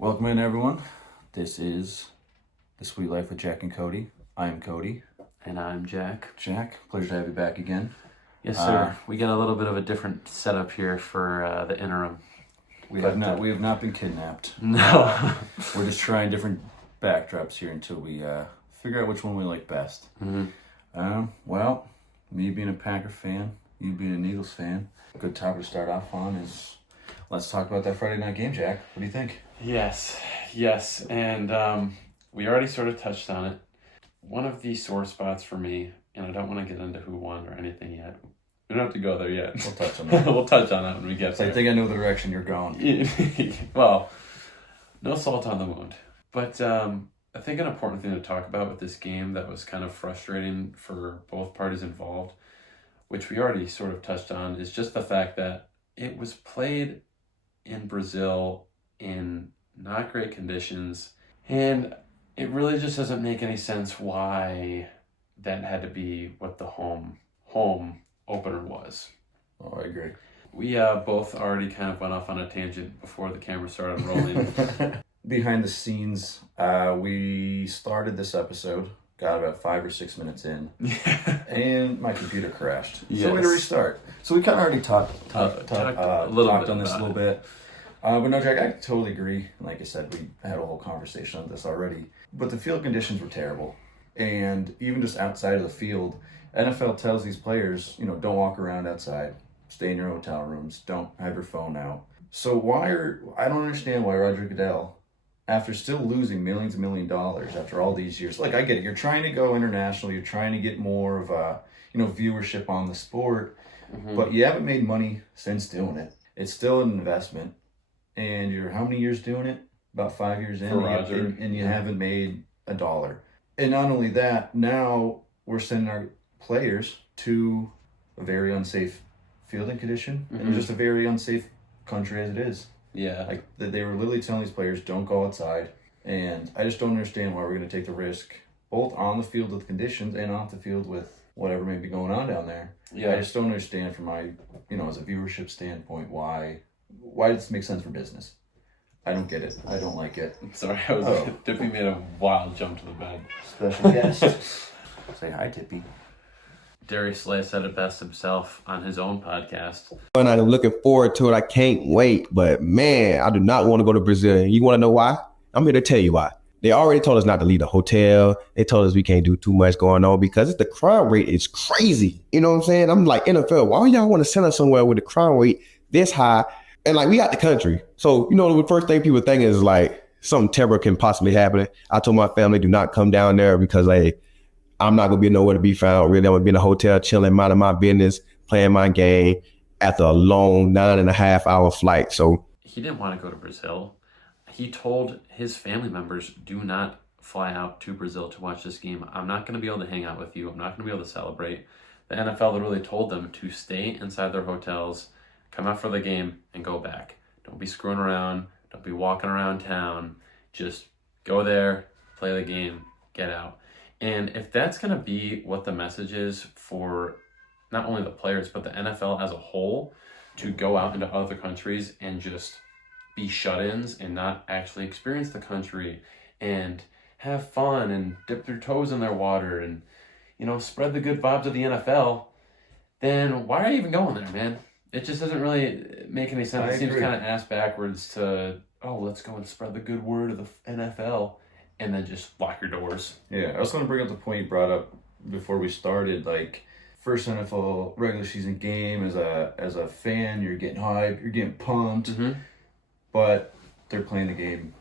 Welcome in, everyone. This is The Sweet Life with Jack and Cody. I am Cody. And I'm Jack. Jack, pleasure to have you back again. Yes, sir. We got a little bit of a different setup here for the interim. We have not been kidnapped. No. We're just trying different backdrops here until we figure out which one we like best. Mm-hmm. Well, me being a Packer fan, you being an Eagles fan, a good topic to start off on is let's talk about that Friday night game, Jack. What do you think? Yes. And we already sort of touched on it. One of the sore spots for me, and I don't want to get into who won or anything yet. We don't have to go there yet. We'll touch on that. We'll touch on that when we get there. I think I know the direction you're going. Well, no salt on the wound. But I think an important thing to talk about with this game that was kind of frustrating for both parties involved, which we already sort of touched on, is just the fact that it was played in Brazil in not great conditions. And it really just doesn't make any sense why that had to be what the home opener was. Oh, I agree. We both already kind of went off on a tangent before the camera started rolling. Behind the scenes, we started this episode, got about 5 or 6 minutes in, and my computer crashed. Yes. So we had to restart. So we kind of already talked on this a little bit. But no, Jack, I totally agree. Like I said, we had a whole conversation on this already. But the field conditions were terrible. And even just outside of the field, NFL tells these players, don't walk around outside. Stay in your hotel rooms. Don't have your phone out. So I don't understand why Roger Goodell, after still losing millions and millions of dollars after all these years, like I get it, you're trying to go international, you're trying to get more of a, viewership on the sport, but you haven't made money since doing it. It's still an investment. And you're how many years doing it? About 5 years in, For Roger. and you haven't made a dollar. And not only that, now we're sending our players to a very unsafe fielding condition and just a very unsafe country as it is. Yeah. Like they were literally telling these players, don't go outside. And I just don't understand why we're going to take the risk, both on the field with conditions and off the field with whatever may be going on down there. Yeah. I just don't understand from my, as a viewership standpoint, why does this make sense for business? I don't get it. I don't like it. Sorry, I was Tippy made a wild jump to the bed. Special guest. Say hi, Tippy. Darius Slay said it best himself on his own podcast. And I'm looking forward to it. I can't wait. But man, I do not want to go to Brazil. You want to know why? I'm here to tell you why. They already told us not to leave the hotel. They told us we can't do too much going on because the crime rate is crazy. You know what I'm saying? I'm like, NFL, why y'all want to send us somewhere with the crime rate this high? And like, we got the country. So, the first thing people think is like something terrible can possibly happen. I told my family, do not come down there because I'm not going to be nowhere to be found. Really, I'm going to be in a hotel chilling, minding my business, playing my game after a long 9.5-hour flight. So he didn't want to go to Brazil. He told his family members, do not fly out to Brazil to watch this game. I'm not going to be able to hang out with you. I'm not going to be able to celebrate. The NFL literally told them to stay inside their hotels, come out for the game, and go back. Don't be screwing around. Don't be walking around town. Just go there, play the game, get out. And if that's going to be what the message is for not only the players, but the NFL as a whole, to go out into other countries and just be shut-ins and not actually experience the country and have fun and dip their toes in their water and, spread the good vibes of the NFL, then why are you even going there, man? It just doesn't really make any sense. It seems kind of ass backwards to, let's go and spread the good word of the NFL and then just lock your doors. Yeah, I was going to bring up the point you brought up before we started. Like, first NFL regular season game, as a fan, you're getting hyped, you're getting pumped, but they're playing the game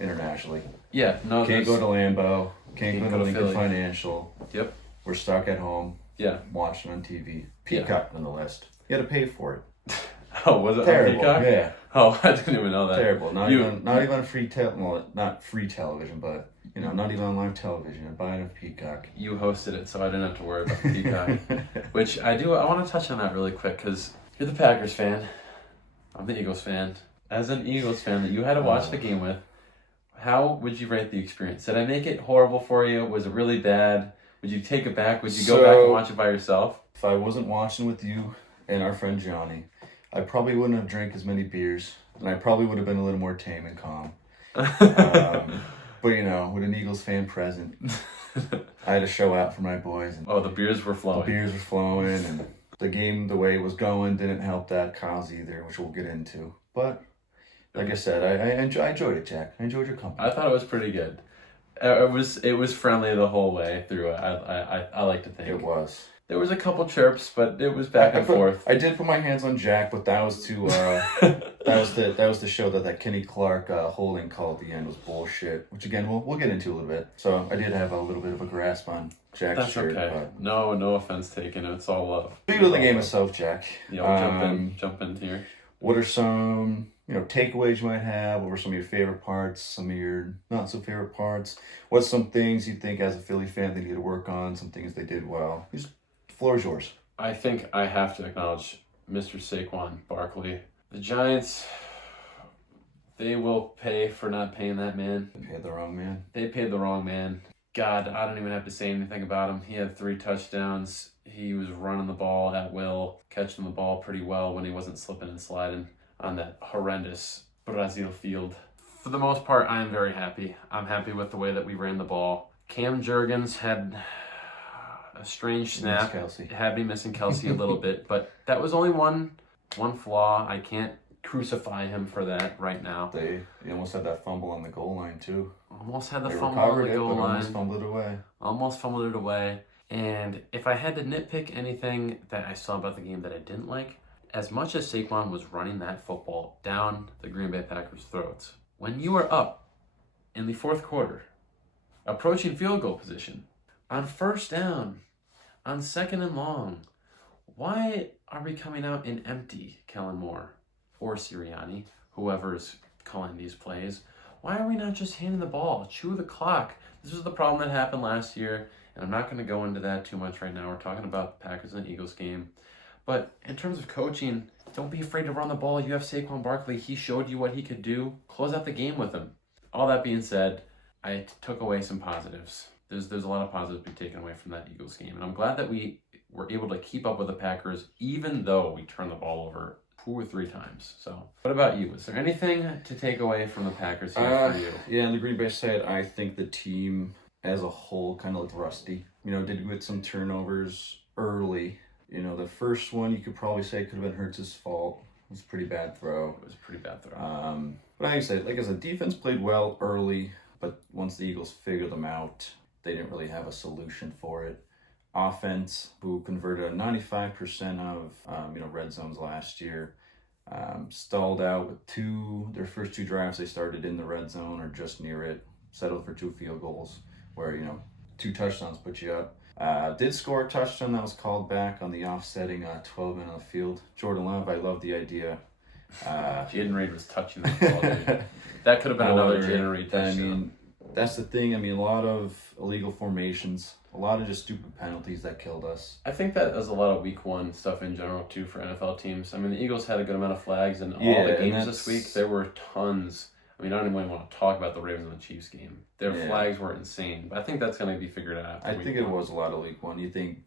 internationally. Yeah, no. Can't go to Lambeau, can't go to Lincoln Philly. Financial. Yep. We're stuck at home. Yeah. Watching on TV. Peacock on the list. You had to pay for it. Oh, was it terrible? On Peacock? Yeah. Oh, I didn't even know that. Terrible. Not even on free not free television, but not even on live television. I'm buying a Peacock. You hosted it, so I didn't have to worry about the Peacock. Which I want to touch on that really quick because you're the Packers fan. I'm the Eagles fan. As an Eagles fan that you had to watch the game with, how would you rate the experience? Did I make it horrible for you? Was it really bad? Would you take it back? Would you go back and watch it by yourself? If I wasn't watching with you and our friend Johnny, I probably wouldn't have drank as many beers, and I probably would have been a little more tame and calm. But with an Eagles fan present, I had to show out for my boys. And the beers were flowing. The beers were flowing, and the game, the way it was going, didn't help that cause either, which we'll get into. But like I said, I enjoyed it, Jack. I enjoyed your company. I thought it was pretty good. It was friendly the whole way through. I like to think it was. There was a couple chirps, but it was back and forth. I did put my hands on Jack, but that was to that was to show that Kenny Clark holding call at the end was bullshit. Which again we'll get into a little bit. So I did have a little bit of a grasp on Jack's That's shirt. Okay. But no offense taken. It's all love. Speaking of the game itself, Jack. Yeah, we'll jump in here. What are some takeaways you might have? What were some of your favorite parts? Some of your not so favorite parts? What's some things you think as a Philly fan they need to work on? Some things they did well. Just the floor is yours. I think I have to acknowledge Mr. Saquon Barkley. The Giants, they will pay for not paying that man. They paid the wrong man. They paid the wrong man. God, I don't even have to say anything about him. He had 3 touchdowns. He was running the ball at will, catching the ball pretty well when he wasn't slipping and sliding on that horrendous Brazil field. For the most part, I am very happy. I'm happy with the way that we ran the ball. Cam Jurgens had a strange snap. Had me missing Kelsey a little bit, but that was only one flaw. I can't crucify him for that right now. They almost had that fumble on the goal line too. Almost had the fumble on the goal line. Almost fumbled it away. And if I had to nitpick anything that I saw about the game that I didn't like, as much as Saquon was running that football down the Green Bay Packers' throats, when you are up in the fourth quarter, approaching field goal position, on first down, on second and long, why are we coming out in empty, Kellen Moore or Sirianni, whoever is calling these plays? Why are we not just handing the ball? Chew the clock. This was the problem that happened last year, and I'm not going to go into that too much right now. We're talking about the Packers and Eagles game. But in terms of coaching, don't be afraid to run the ball. You have Saquon Barkley. He showed you what he could do. Close out the game with him. All that being said, I took away some positives. There's a lot of positives to be taken away from that Eagles game. And I'm glad that we were able to keep up with the Packers, even though we turned the ball over 2 or 3 times. So what about you? Was there anything to take away from the Packers here for you? Yeah, on the Green Bay side, I think the team as a whole kind of looked rusty. Did get some turnovers early. The first one you could probably say could have been Hurts' fault. It was a pretty bad throw. But like I said, defense played well early, but once the Eagles figured them out, they didn't really have a solution for it. Offense, who converted 95% of red zones last year, stalled out with their first 2 drives they started in the red zone or just near it, settled for 2 field goals where 2 touchdowns put you up. Did score a touchdown that was called back on the offsetting 12 men on the field. Jordan Love, I love the idea. Jaden Reed was touching the ball. That could have been another Jaden Reed touchdown. That's the thing. A lot of illegal formations, a lot of just stupid penalties that killed us. I think that was a lot of week 1 stuff in general, too, for NFL teams. The Eagles had a good amount of flags in all the games this week. There were tons. I don't even want to talk about the Ravens and the Chiefs game. Their flags were insane. But I think that's going to be figured out after I think it was a lot of week 1. You think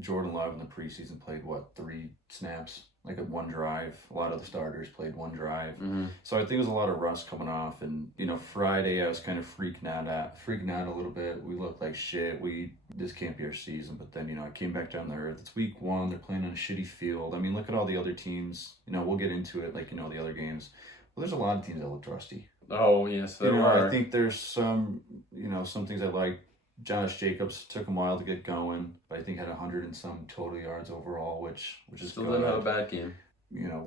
Jordan Love in the preseason played, 3 snaps? Like 1 drive. A lot of the starters played 1 drive. Mm-hmm. So I think it was a lot of rust coming off. And, Friday I was kind of freaking out a little bit. We looked like shit. This can't be our season. But then, I came back down to earth. It's week 1. They're playing on a shitty field. Look at all the other teams. We'll get into it like, the other games. Well, there's a lot of teams that looked rusty. Oh, yes, there are. I think there's some, some things I like. Josh Jacobs took a while to get going, but I think had 100 and some total yards overall, which is still good. Didn't have a bad game.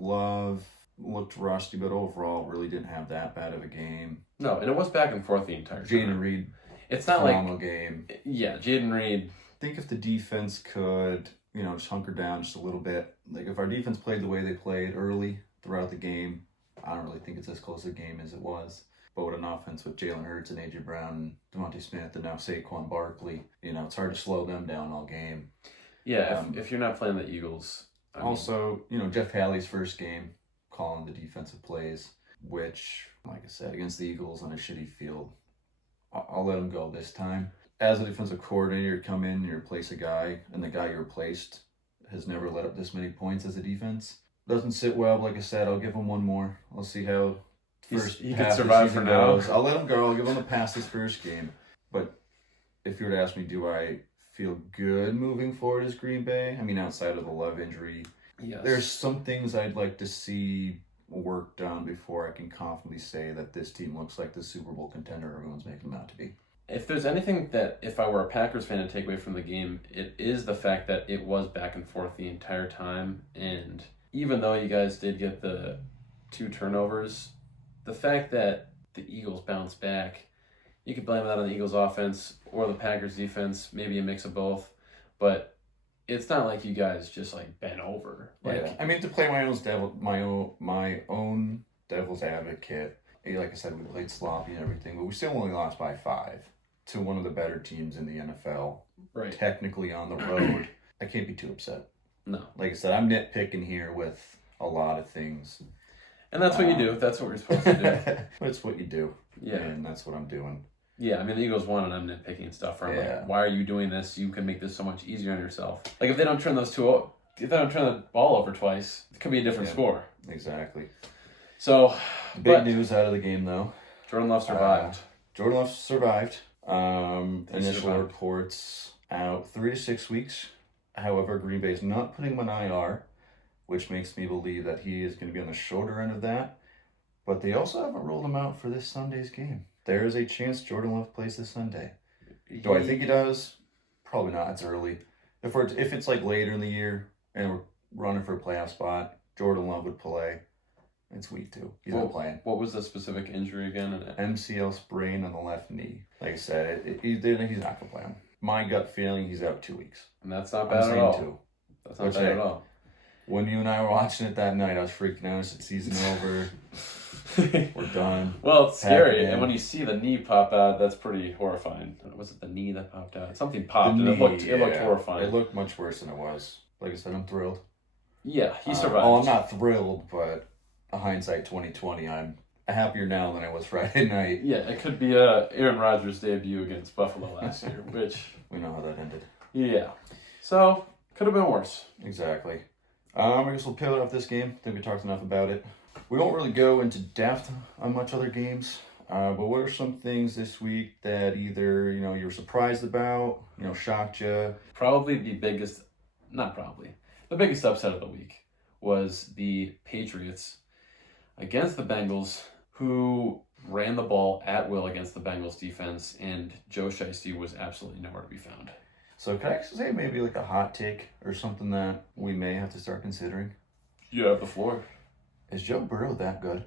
Love looked rusty, but overall really didn't have that bad of a game. No, and it was back and forth the entire time. Jaden Reed, it's not phenomenal game. Yeah, Jaden Reed. I think if the defense could, just hunker down just a little bit. Like if our defense played the way they played early throughout the game, I don't really think it's as close a game as it was. But with an offense with Jalen Hurts and A.J. Brown, Devontae Smith, and now Saquon Barkley, it's hard to slow them down all game. Yeah, if you're not playing the Eagles. Also, Jeff Halley's first game, calling the defensive plays, which, like I said, against the Eagles on a shitty field, I'll let him go this time. As a defensive coordinator, you come in, you replace a guy, and the guy you replaced has never let up this many points as a defense. Doesn't sit well, but like I said, I'll give him 1 more. I'll see how He could survive for now. I'll let him go. I'll give him a pass this first game. But if you were to ask me, do I feel good moving forward as Green Bay? I mean, outside of the Love injury, yes. There's some things I'd like to see work done before I can confidently say that this team looks like the Super Bowl contender everyone's making them out to be. If there's anything that, if I were a Packers fan, to take away from the game, it is the fact that it was back and forth the entire time. And even though you guys did get the 2 turnovers, the fact that the Eagles bounced back, you could blame that on the Eagles offense or the Packers defense, maybe a mix of both. But it's not like you guys just like bent over. Like, yeah. I mean, to play my own devil's advocate, like I said, we played sloppy and everything, but we still only lost by 5 to one of the better teams in the NFL. Right. Technically on the road. I can't be too upset. No. Like I said, I'm nitpicking here with a lot of things. And that's what you do. That's what we're supposed to do. But it's what you do. Yeah. And that's what I'm doing. Yeah, I mean, the Eagles won, and I'm nitpicking and stuff. Right? Yeah. Like, why are you doing this? You can make this so much easier on yourself. Like, if they don't turn if they don't turn the ball over twice, it could be a different score. Exactly. So, big news out of the game, though. Jordan Love survived. Jordan Love survived. Initial reports out 3 to 6 weeks. However, Green Bay is not putting him on IR, which makes me believe that he is going to be on the shorter end of that. But they also haven't ruled him out for this Sunday's game. There is a chance Jordan Love plays this Sunday. Do I think he does? Probably not. It's early. If it's like later in the year and we're running for a playoff spot, Jordan Love would play. It's week 2. He's not playing. What was the specific injury again? MCL sprain on the left knee. Like I said, he's not going to play him. My gut feeling, he's out 2 weeks. And that's not bad at all. 2. That's not bad at all. When you and I were watching it that night, I was freaking out. I said, season over. We're done. Well, it's scary. And when you see the knee pop out, that's pretty horrifying. Was it the knee that popped out? Something popped and it looked horrifying. It looked much worse than it was. Like I said, I'm thrilled. Yeah, he survived. I'm not thrilled, but hindsight 2020, I'm happier now than I was Friday night. Yeah, it could be Aaron Rodgers' debut against Buffalo last year, which... We know how that ended. Yeah. So, could have been worse. Exactly. I guess we'll pivot off this game. I think we talked enough about it. We won't really go into depth on much other games, but what are some things this week that either, you were surprised about, shocked you? The biggest upset of the week was the Patriots against the Bengals, who ran the ball at will against the Bengals defense, and Joe Shiesty was absolutely nowhere to be found. So can I say maybe like a hot take or something that we may have to start considering? You have the floor. Is Joe Burrow that good?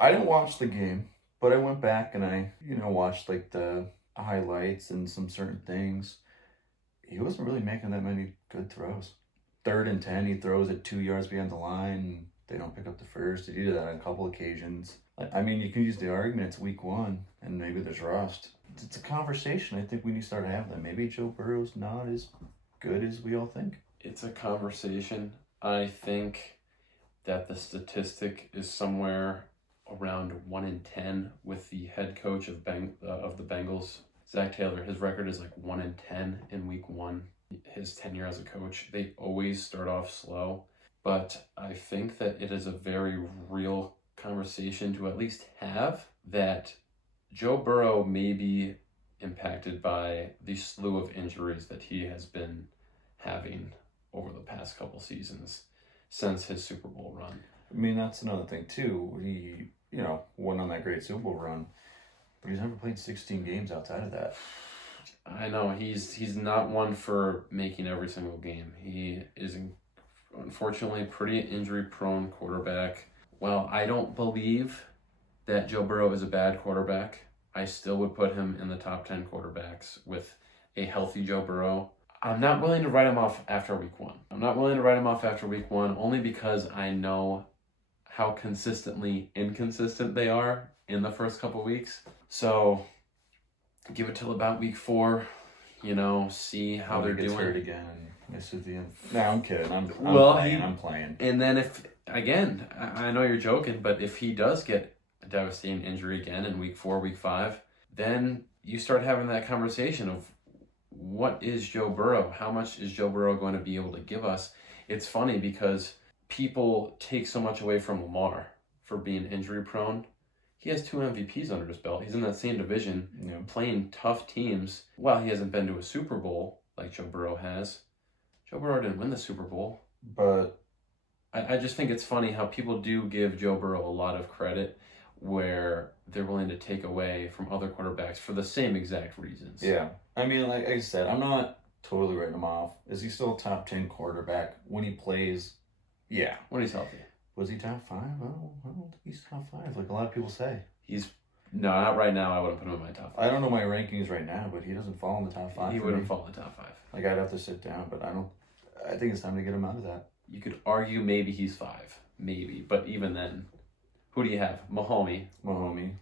I didn't watch the game, but I went back and I, watched like the highlights and some certain things. He wasn't really making that many good throws. 3rd and 10, he throws it 2 yards behind the line. They don't pick up the first. He did that on a couple occasions. I mean, you can use the argument it's week 1 and maybe there's rust. It's a conversation I think we need to start having that. Maybe Joe Burrow's not as good as we all think. It's a conversation. I think that the statistic is somewhere around 1 in 10 with the head coach of the Bengals, Zach Taylor. His record is like 1 in 10 in week 1. His tenure as a coach, they always start off slow, but I think that it is a very real conversation to at least have that Joe Burrow may be impacted by the slew of injuries that he has been having over the past couple seasons since his Super Bowl run. I mean, that's another thing too. He, won on that great Super Bowl run, but he's never played 16 games outside of that. I know he's not one for making every single game. He is unfortunately pretty injury-prone quarterback. While I don't believe that Joe Burrow is a bad quarterback, I still would put him in the top 10 quarterbacks with a healthy Joe Burrow. I'm not willing to write him off after week 1. Only because I know how consistently inconsistent they are in the first couple weeks. So give it till about week 4, see how they're doing. Hurt again and misses the end. No, I'm kidding. I'm playing. And then if, again, I know you're joking, but if he does get a devastating injury again in week 4, week 5, then you start having that conversation of what is Joe Burrow? How much is Joe Burrow going to be able to give us? it's funny because people take so much away from Lamar for being injury prone. He has 2 MVPs under his belt. He's in that same division, playing tough teams. While he hasn't been to a Super Bowl like Joe Burrow has. Joe Burrow didn't win the Super Bowl. But I just think it's funny how people do give Joe Burrow a lot of credit where they're willing to take away from other quarterbacks for the same exact reasons. Yeah. I mean, like I said, I'm not totally writing him off. Is he still a top 10 quarterback when he plays? Yeah. When he's healthy. Was he top 5? I don't think he's top 5, like a lot of people say. No, not right now. I wouldn't put him in my top 5. I don't know my rankings right now, but he doesn't fall in the top 5. He wouldn't fall in the top 5. Like, I'd have to sit down, but I think it's time to get him out of that. You could argue maybe he's 5. Maybe. But even then, who do you have? Mahomey,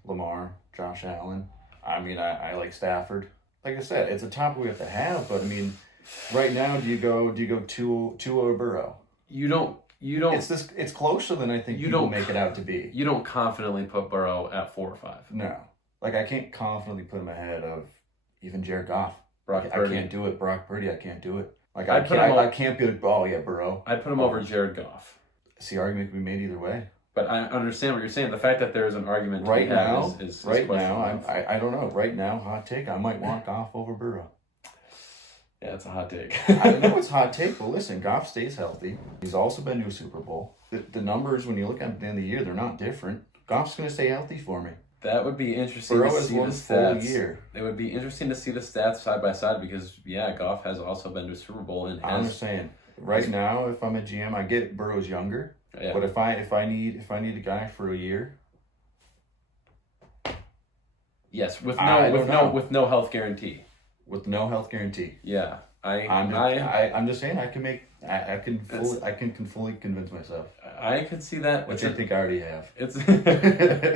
Lamar, Josh Allen. I mean, I like Stafford. Like I said, it's a top we have to have, but I mean, right now, do you go Tua or Burrow? You don't. It's closer than I think you don't make it out to be. You don't confidently put Burrow at 4 or 5. No. Like, I can't confidently put him ahead of even Jared Goff. Brock Purdy. I can't do it. Brock Purdy, I can't do it. Like, I can't be like, oh, yeah, Burrow. I'd put him over Jared Goff. See, argument can be made either way. But I understand what you're saying. The fact that there is an argument right now, is right now, I don't know. Right now, hot take, I might want Goff over Burrow. Yeah, it's a hot take. I know it's a hot take, but listen, Goff stays healthy. He's also been to a Super Bowl. The numbers, when you look at the end of the year, they're not different. Goff's going to stay healthy for me. That would be interesting Burrow to see the stats. Year. It would be interesting to see the stats side by side because, yeah, Goff has also been to a Super Bowl and I'm just saying, right now, if I'm a GM, I get Burrow's younger. Yeah. But if I need a guy for a year, yes, with no health guarantee. With no health guarantee. Yeah, I'm just saying I can fully convince myself. I could see that, which I think I already have. It's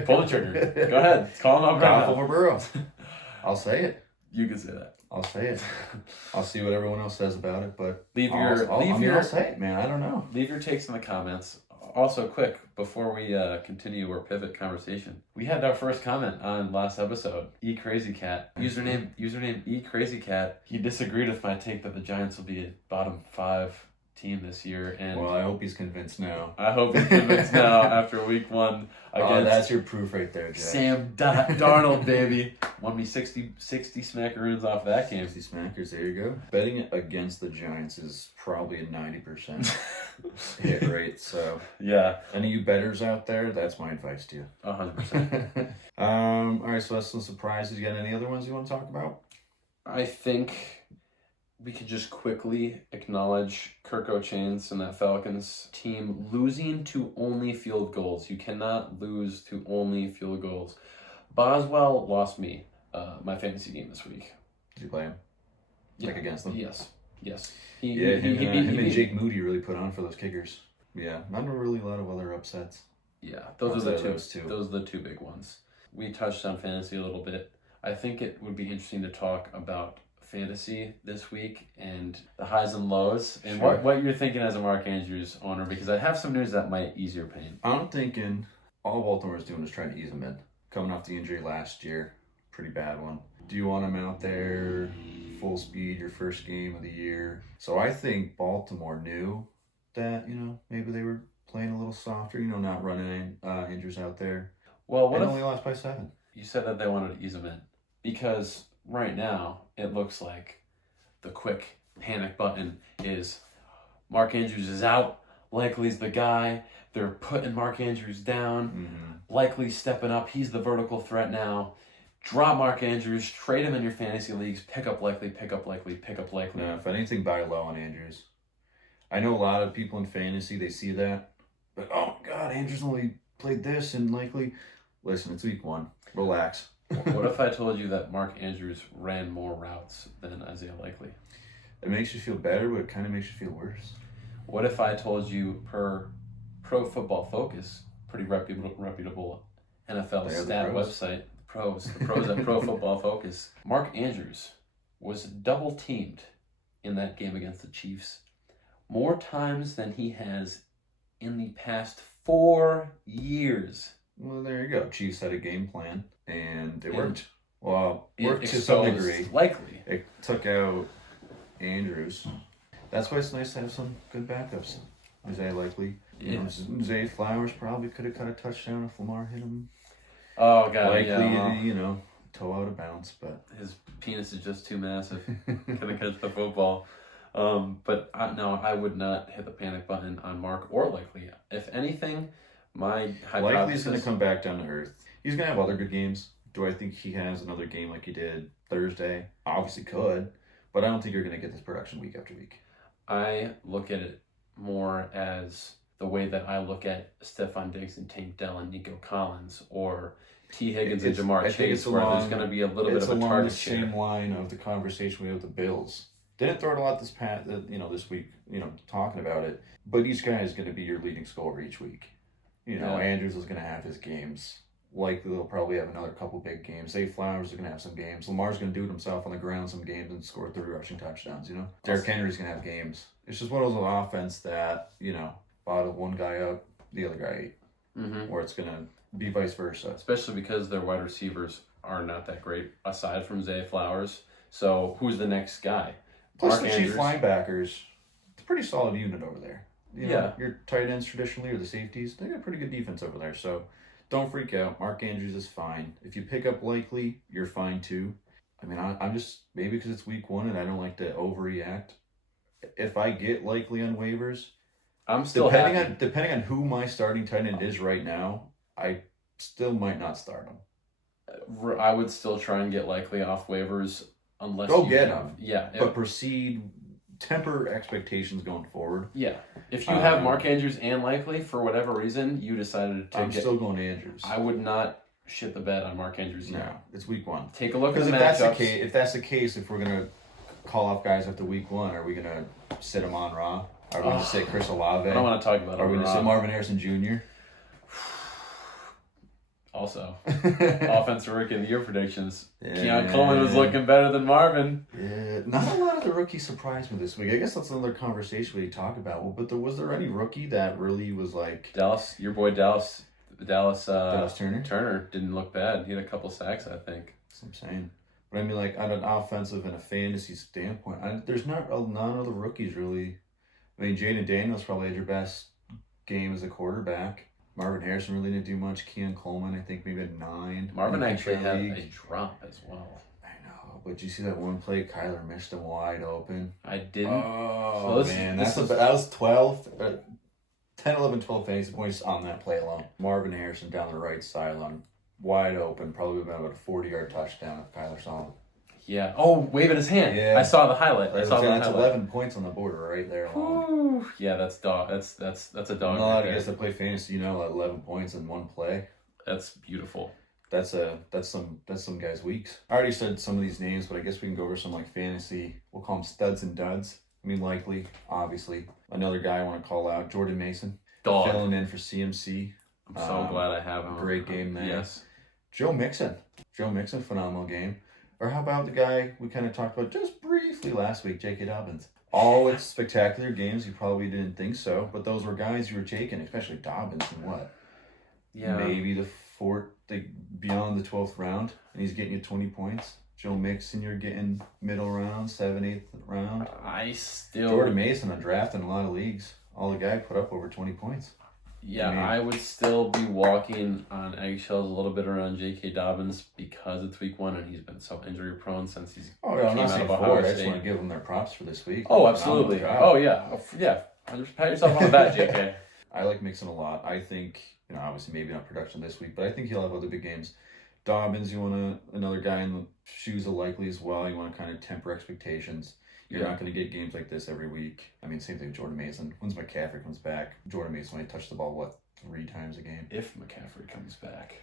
pull the trigger. Go ahead, call him up right now. Over Burrow. I'll say it. You can say that. I'll say it. I'll see what everyone else says about it, but I'll say it, man. I don't know. Leave your takes in the comments. Also, quick, before we continue our pivot conversation, we had our first comment on last episode. eCrazyCat, username eCrazyCat. He disagreed with my take that the Giants will be a bottom 5 team this year, and well, I hope he's convinced now. I hope he's convinced now after week 1 against that's your proof right there, Jack. Sam Darnold, baby. Won me 60 smackaroons off that game. 60 smackers, there you go. Betting against the Giants is probably a 90% hit rate, so yeah. Any of you bettors out there, that's my advice to you. 100%. All right, so that's some surprises. You got any other ones you want to talk about? I think we could just quickly acknowledge Kirk O'Chains and that Falcons team losing to only field goals. You cannot lose to only field goals. Boswell lost me my fantasy game this week. Did you play him? Yeah. Like against them? Yes. Him and Jake Moody really put on for those kickers. Yeah, not really a lot of other upsets. Yeah, those are the two big ones. We touched on fantasy a little bit. I think it would be interesting to talk about fantasy this week and the highs and lows and what you're thinking as a Mark Andrews owner, because I have some news that might ease your pain. I'm thinking all Baltimore is doing is trying to ease him in. Coming off the injury last year, pretty bad one. Do you want him out there full speed your first game of the year? So I think Baltimore knew that, maybe they were playing a little softer, not running Andrews out there. Well, what if only lost by 7? You said that they wanted to ease him in because right now it looks like the quick panic button is Mark Andrews is out. Likely's the guy. They're putting Mark Andrews down. Mm-hmm. Likely stepping up. He's the vertical threat now. Drop Mark Andrews. Trade him in your fantasy leagues. Pick up Likely. No, if anything, buy low on Andrews. I know a lot of people in fantasy, they see that. But, oh, my God, Andrews only played this and Likely. Listen, it's week 1. Relax. What if I told you that Mark Andrews ran more routes than Isaiah Likely? It makes you feel better, but it kind of makes you feel worse. What if I told you per Pro Football Focus, pretty reputable NFL stat website, the pros at Pro Football Focus, Mark Andrews was double teamed in that game against the Chiefs more times than he has in the past 4 years. Well, there you go. Chiefs had a game plan, and it worked. Well, worked to some degree. Likely. It took out Andrews. That's why it's nice to have some good backups. Isaiah Likely. You know, Zay Flowers probably could have cut a touchdown if Lamar hit him. Oh, God, Likely, you know, toe out of bounds, but... His penis is just too massive. Couldn't catch the football. But no, I would not hit the panic button on Mark or Likely. If anything, my hypothesis... Likely's going to come back down to earth. He's going to have other good games. Do I think he has another game like he did Thursday? Obviously could, but I don't think you're going to get this production week after week. I look at it more as the way that I look at Stephon Diggs and Tank Dell and Nico Collins, or T. Higgins and Jamar Chase, where there's going to be a little bit of a target share. It's along the same line of the conversation we had with the Bills. Didn't throw it a lot this week, talking about it, but each guy is going to be your leading scorer each week. Andrews is going to have his games. Likely they'll probably have another couple big games. Zay Flowers is going to have some games. Lamar's going to do it himself on the ground some games and score 3 rushing touchdowns, Derrick Henry's going to have games. It's just one of those offense that, bottle one guy up, the other guy ate. Mm-hmm. Or it's going to be vice versa. Especially because their wide receivers are not that great, aside from Zay Flowers. So who's the next guy? Plus the Chief linebackers, it's a pretty solid unit over there. Your tight ends traditionally, or the safeties, they got a pretty good defense over there. So don't freak out. Mark Andrews is fine. If you pick up Likely, you're fine too. I mean, I'm just, maybe because it's week 1 and I don't like to overreact. If I get Likely on waivers, I'm still depending on who my starting tight end is right now, I still might not start him. I would still try and get Likely off waivers unless get him. Yeah. But temper expectations going forward. Yeah. If you have Mark Andrews and Likely, for whatever reason, you decided to still going Andrews. I would not shit the bed on Mark Andrews yet. No, it's week 1. Take a look at the matchups. If that's the case, if we're going to call off guys after week 1, are we going to sit him on Raw? Are we going to sit Chris Olave? I don't want to talk about it. Are we going to sit Marvin Harrison Jr.? Also, offensive rookie of the year predictions. Keon Coleman was looking better than Marvin. Yeah, not a lot of the rookies surprised me this week. I guess that's another conversation we talk about. Well, but was there any rookie that really was like Dallas? Your boy Dallas Turner. Turner didn't look bad. He had a couple sacks, I think. That's what I'm saying. But I mean, like on an offensive and a fantasy standpoint, there's none of the rookies really. I mean, Jaden Daniels probably had your best game as a quarterback. Marvin Harrison really didn't do much. Keon Coleman, I think maybe at 9. Marvin actually had a drop as well. I know, but you see that one play? Kyler missed him wide open. I didn't. Oh, man. That was 10, 11, 12 fantasy points on that play alone. Marvin Harrison down the right sideline, wide open, probably about a 40-yard touchdown if Kyler saw him. Yeah. Oh, waving his hand. Yeah. I saw the highlight. That's 11 points on the border right there. Yeah, that's dog. That's a dog. A lot of guys that play fantasy, 11 points in one play. That's beautiful. That's some guys' weeks. I already said some of these names, but I guess we can go over some like fantasy. We'll call them studs and duds. I mean, Likely, obviously. Another guy I want to call out, Jordan Mason. Dog. Filling in for CMC. I'm so glad I have him. Great game there. Yes. Joe Mixon, phenomenal game. Or how about the guy we kind of talked about just briefly last week, J.K. Dobbins? All its spectacular games, you probably didn't think so, but those were guys you were taking, especially Dobbins in what? Yeah. Maybe beyond the 12th round, and he's getting you 20 points. Joe Mixon, you're getting middle round, 7th, 8th round. Jordan Mason, a draft in a lot of leagues. All the guy put up over 20 points. Yeah, I would still be walking on eggshells a little bit around J.K. Dobbins because it's week 1 and he's been so injury prone since he's came out of Ohio State. I just want to give him their props for this week. Oh, absolutely. Oh, yeah. Yeah. Just pat yourself on the back, J.K. I like Mixon a lot. I think, obviously maybe not production this week, but I think he'll have other big games. Dobbins, you want another guy in the shoes of Likely as well. You want to kind of temper expectations. You're not going to get games like this every week. I mean, same thing with Jordan Mason. Once McCaffrey comes back, Jordan Mason only touched the ball, 3 times a game? If McCaffrey comes back.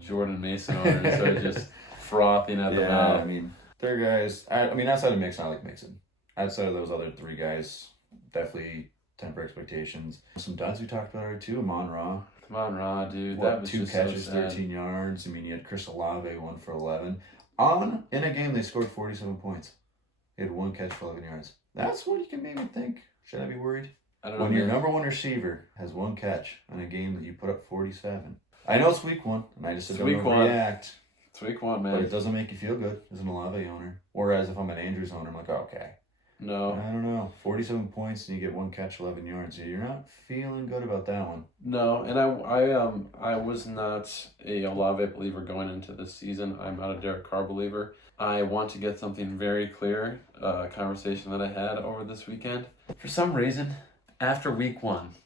Jordan Mason owners are just frothing at the mouth. I mean, they're guys. Outside of Mixon, I like Mixon. Outside of those other 3 guys, definitely temper expectations. Some duds we talked about already too. Amon-Ra, dude. That was 2 catches, so 13 yards. I mean, you had Chris Olave, 1 for 11. In a game, they scored 47 points. He had 1 catch for 11 yards. That's what you can maybe think. Should I be worried? I don't know. When your number 1 receiver has 1 catch in a game that you put up 47. I know it's week 1, and I just said don't overreact. It's week 1, man. But it doesn't make you feel good as an Olave owner. Whereas if I'm an Andrews owner, I'm like, okay. No. I don't know. 47 points and you get 1 catch, 11 yards. You're not feeling good about that one. No, and I was not a Olave believer going into this season. I'm not a Derek Carr believer. I want to get something very clear, a conversation that I had over this weekend. For some reason, after week one,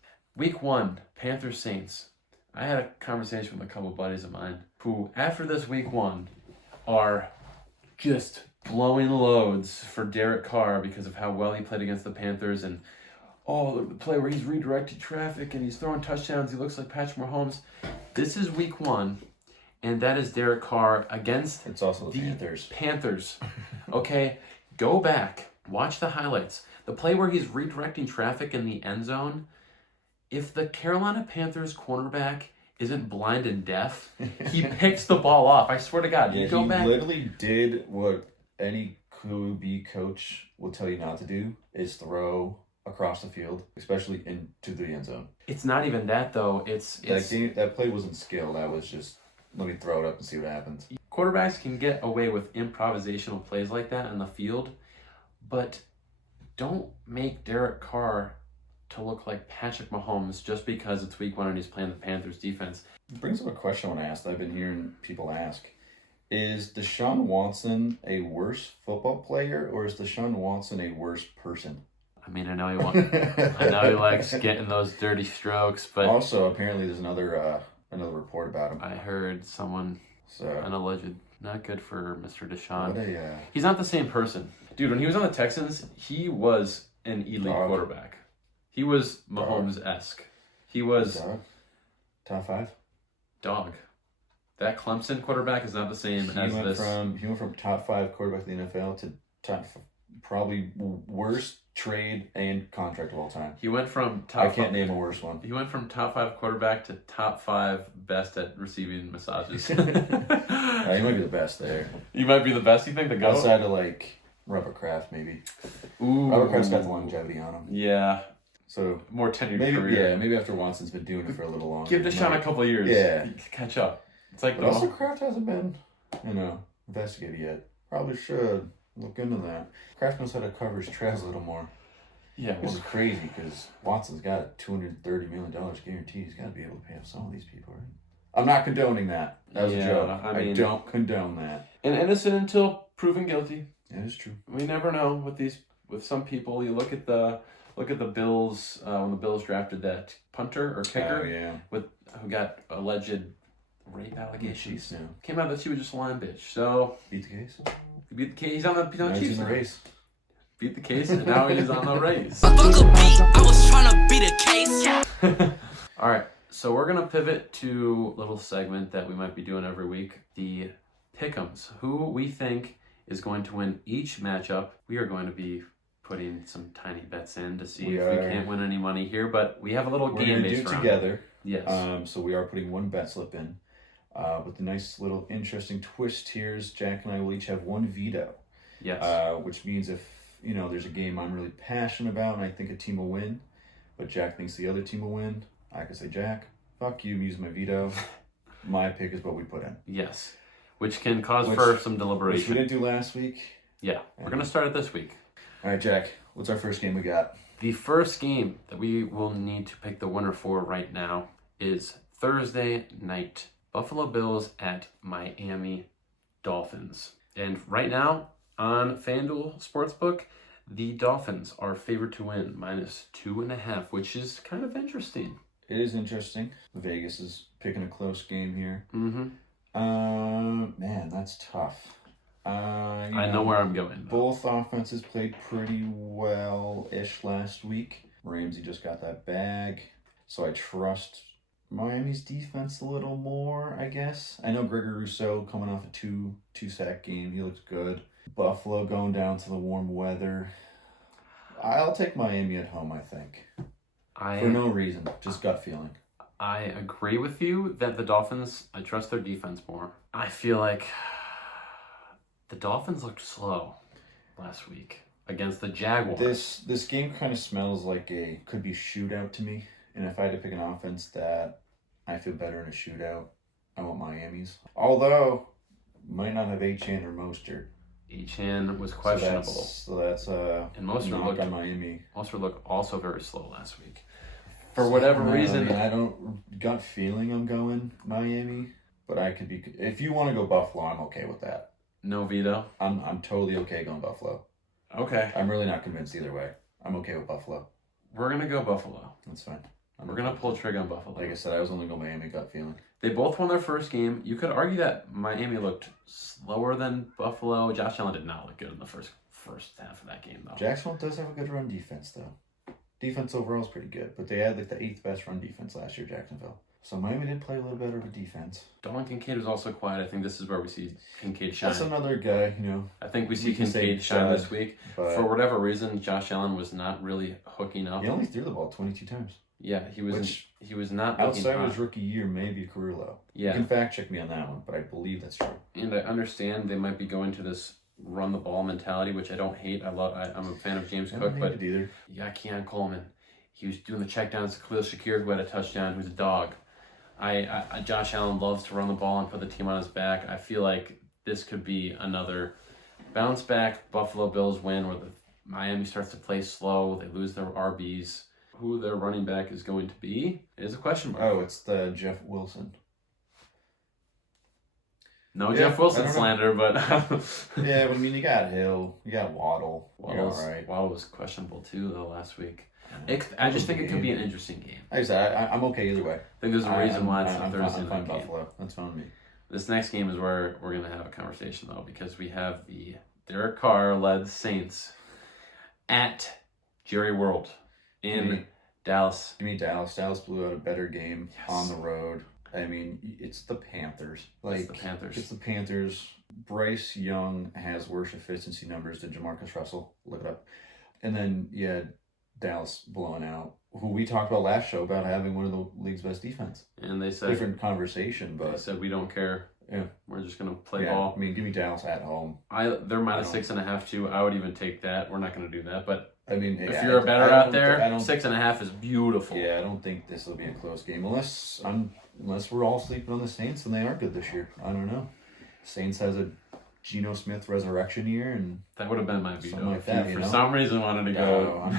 Panthers Saints, I had a conversation with a couple buddies of mine who, after this week one, are just blowing loads for Derek Carr because of how well he played against the Panthers and the play where he's redirected traffic and he's throwing touchdowns. He looks like Patrick Mahomes. This is week one, and that is Derek Carr against It's also the Panthers. Panthers. Okay, go back, watch the highlights. The play where he's redirecting traffic in the end zone. If the Carolina Panthers cornerback isn't blind and deaf, he picks the ball off. I swear to God. Yeah, you go he back. literally did what any QB coach will tell you not to do, is throw across the field, especially into the end zone. It's not even that, though. That play wasn't skill. That was just, let me throw it up and see what happens. Quarterbacks can get away with improvisational plays like that on the field, but don't make Derek Carr to look like Patrick Mahomes just because it's week one and he's playing the Panthers defense. It brings up a question I want to ask that I've been hearing people ask. Is Deshaun Watson a worse football player, or is Deshaun Watson a worse person? I mean, I know he likes getting those dirty strokes, but also apparently there's another report about him. I heard an alleged, not good for Mr. Deshaun. He's not the same person. Dude, when he was on the Texans, he was an elite quarterback. He was Mahomes-esque. He was... Dog. Top 5? Dog. That Clemson quarterback is not the same as this. He went from top 5 quarterback in the NFL to probably worst trade and contract of all time. He went from I can't name a worse one. He went from top 5 quarterback to top 5 best at receiving massages. He might be the best there. You might be the best, you think? The GOAT? Outside of Robert Kraft, maybe. Ooh. Robert Kraft's got the longevity on him. Yeah. So more tenured career. Yeah, maybe after Watson's been doing it for a little longer. Give Deshaun a couple of years. Yeah. Catch up. It's like, but also Kraft hasn't been, investigated yet. Probably should look into that. Kraft knows how to cover his trails a little more. Yeah. This is crazy because Watson's got a $230 million guarantee. He's got to be able to pay off some of these people, right? I'm not condoning that. That was a joke. I don't condone that. And innocent until proven guilty. That is true. We never know with some people. You look at the Bills when the Bills drafted that punter or kicker who got alleged rape allegations. Yeah. Came out that she was just a lying bitch. So beat the case. He beat the case. He's on the Chiefs. He's in the race. Beat the case, and now he's on the race. I was trying to beat a case. All right, so we're gonna pivot to a little segment that we might be doing every week: the pick'ems. Who we think is going to win each matchup. We are going to be putting some tiny bets in to see if we can't win any money here, but we have a little game based round. Together. Yes. So we are putting one bet slip in. With the nice little interesting twist here is Jack and I will each have one veto. Yes. Which means if there's a game I'm really passionate about and I think a team will win, but Jack thinks the other team will win, I can say, Jack, fuck you, I'm using my veto. My pick is what we put in. Yes. Which can cause for some deliberation. Which we didn't do last week. Yeah. We're going to start it this week. All right, Jack, what's our first game we got? The first game that we will need to pick the winner for right now is Thursday night. Buffalo Bills at Miami Dolphins. And right now, on FanDuel Sportsbook, the Dolphins are favored to win -2.5, which is kind of interesting. It is interesting. Vegas is picking a close game here. Mm-hmm. Man, that's tough. I know where I'm going. Both offenses played pretty well-ish last week. Ramsey just got that bag, so I trust Miami's defense a little more, I guess. I know Gregory Rousseau coming off a two-sack game. He looks good. Buffalo going down to the warm weather. I'll take Miami at home, I think. For no reason, just gut feeling. I agree with you that the Dolphins, I trust their defense more. I feel like the Dolphins looked slow last week against the Jaguars. This game kind of smells like could be shootout to me. And if I had to pick an offense that I feel better in a shootout, I want Miami's. Although, might not have Achane or Mostert. Achane was questionable. So that's and most knock looked on Miami. Most looked also very slow last week. For whatever reason, I don't gut feeling I'm going Miami, but I could be. If you want to go Buffalo, I'm okay with that. No veto. I'm totally okay going Buffalo. Okay. I'm really not convinced either way. I'm okay with Buffalo. We're gonna go Buffalo. That's fine. We're gonna pull trigger on Buffalo. Like I said, I was only going Miami gut feeling. They both won their first game. You could argue that Miami looked slower than Buffalo. Josh Allen did not look good in the first half of that game, though. Jacksonville does have a good run defense, though. Defense overall is pretty good, but they had like the 8th best run defense last year, Jacksonville. So Miami did play a little better of a defense. Dalton Kincaid was also quiet. I think this is where we see Kincaid shine. That's another guy, I think we see Kincaid shine this week. For whatever reason, Josh Allen was not really hooking up. He only threw the ball 22 times. Yeah, he was not outside of his rookie year, maybe a career low. Yeah. You can fact check me on that one, but I believe that's true. And I understand they might be going to this run the ball mentality, which I don't hate. I'm a fan of James Cook, but either. Yeah, Keon Coleman. He was doing the checkdowns to Khalil Shakir, who had a touchdown, who's a dog. Josh Allen loves to run the ball and put the team on his back. I feel like this could be another bounce back Buffalo Bills win where Miami starts to play slow. They lose their RBs. Who their running back is going to be is a question mark. Oh, it's the Jeff Wilson. No Jeff Wilson slander, but yeah, but I mean, you got Hill, you got Waddle. Waddle was questionable too, though, last week. I just think it could be an interesting game. Like I said, I'm okay either way. I think there's a reason why it's a Thursday night game. Buffalo. That's fine with me. This next game is where we're going to have a conversation, though, because we have the Derek Carr-led Saints at Jerry World in Dallas. You mean Dallas? Dallas blew out a better game on the road. I mean, it's the Panthers. It's the Panthers. Bryce Young has worse efficiency numbers than Jamarcus Russell. Look it up. And then you had Dallas blowing out, who we talked about last show about having one of the league's best defense. And they said... different conversation, but... They said, we don't care. Yeah. We're just going to play ball. I mean, give me Dallas at home. They're minus 6.5 too. I would even take that. We're not going to do that, but... I mean, if you're a better out there, 6.5 is beautiful. Yeah, I don't think this will be a close game. Unless we're all sleeping on the Saints and they are good this year. I don't know. Saints has a Geno Smith resurrection year, and that would have been my veto. Like that, for some reason wanted to go.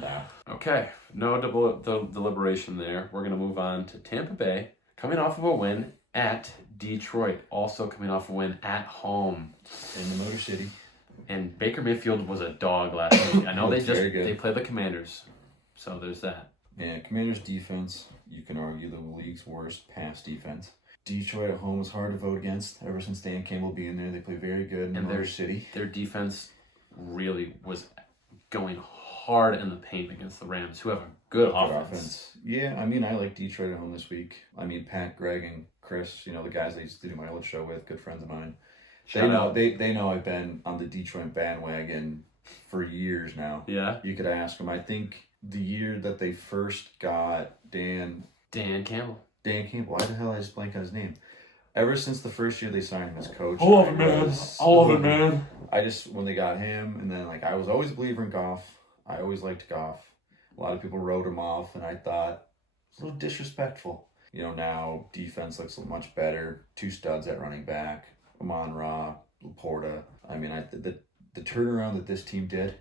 No. Okay, no deliberation there. We're going to move on to Tampa Bay, coming off of a win at Detroit, also coming off a win at home. In the Motor City. And Baker Mayfield was a dog last week. I know they played the Commanders, so there's that. Yeah, Commanders defense, you can argue the league's worst pass defense. Detroit at home is hard to vote against. Ever since Dan Campbell being there, they play very good in the Motor City. Their defense really was going hard in the paint against the Rams, who have a good offense. Yeah, I mean, I like Detroit at home this week. I mean, Pat, Greg, and Chris, the guys I used to do my old show with, good friends of mine. They know I've been on the Detroit bandwagon for years now. Yeah. You could ask them. I think the year that they first got Dan Campbell. Why the hell I just blank on his name? Ever since the first year they signed him as coach. I love it, man. When they got him, and then I was always a believer in Goff. I always liked Goff. A lot of people wrote him off, and I thought it's a little disrespectful. Now defense looks much better. 2 studs at running back. Amon-Ra, Laporta. I mean, the turnaround that this team did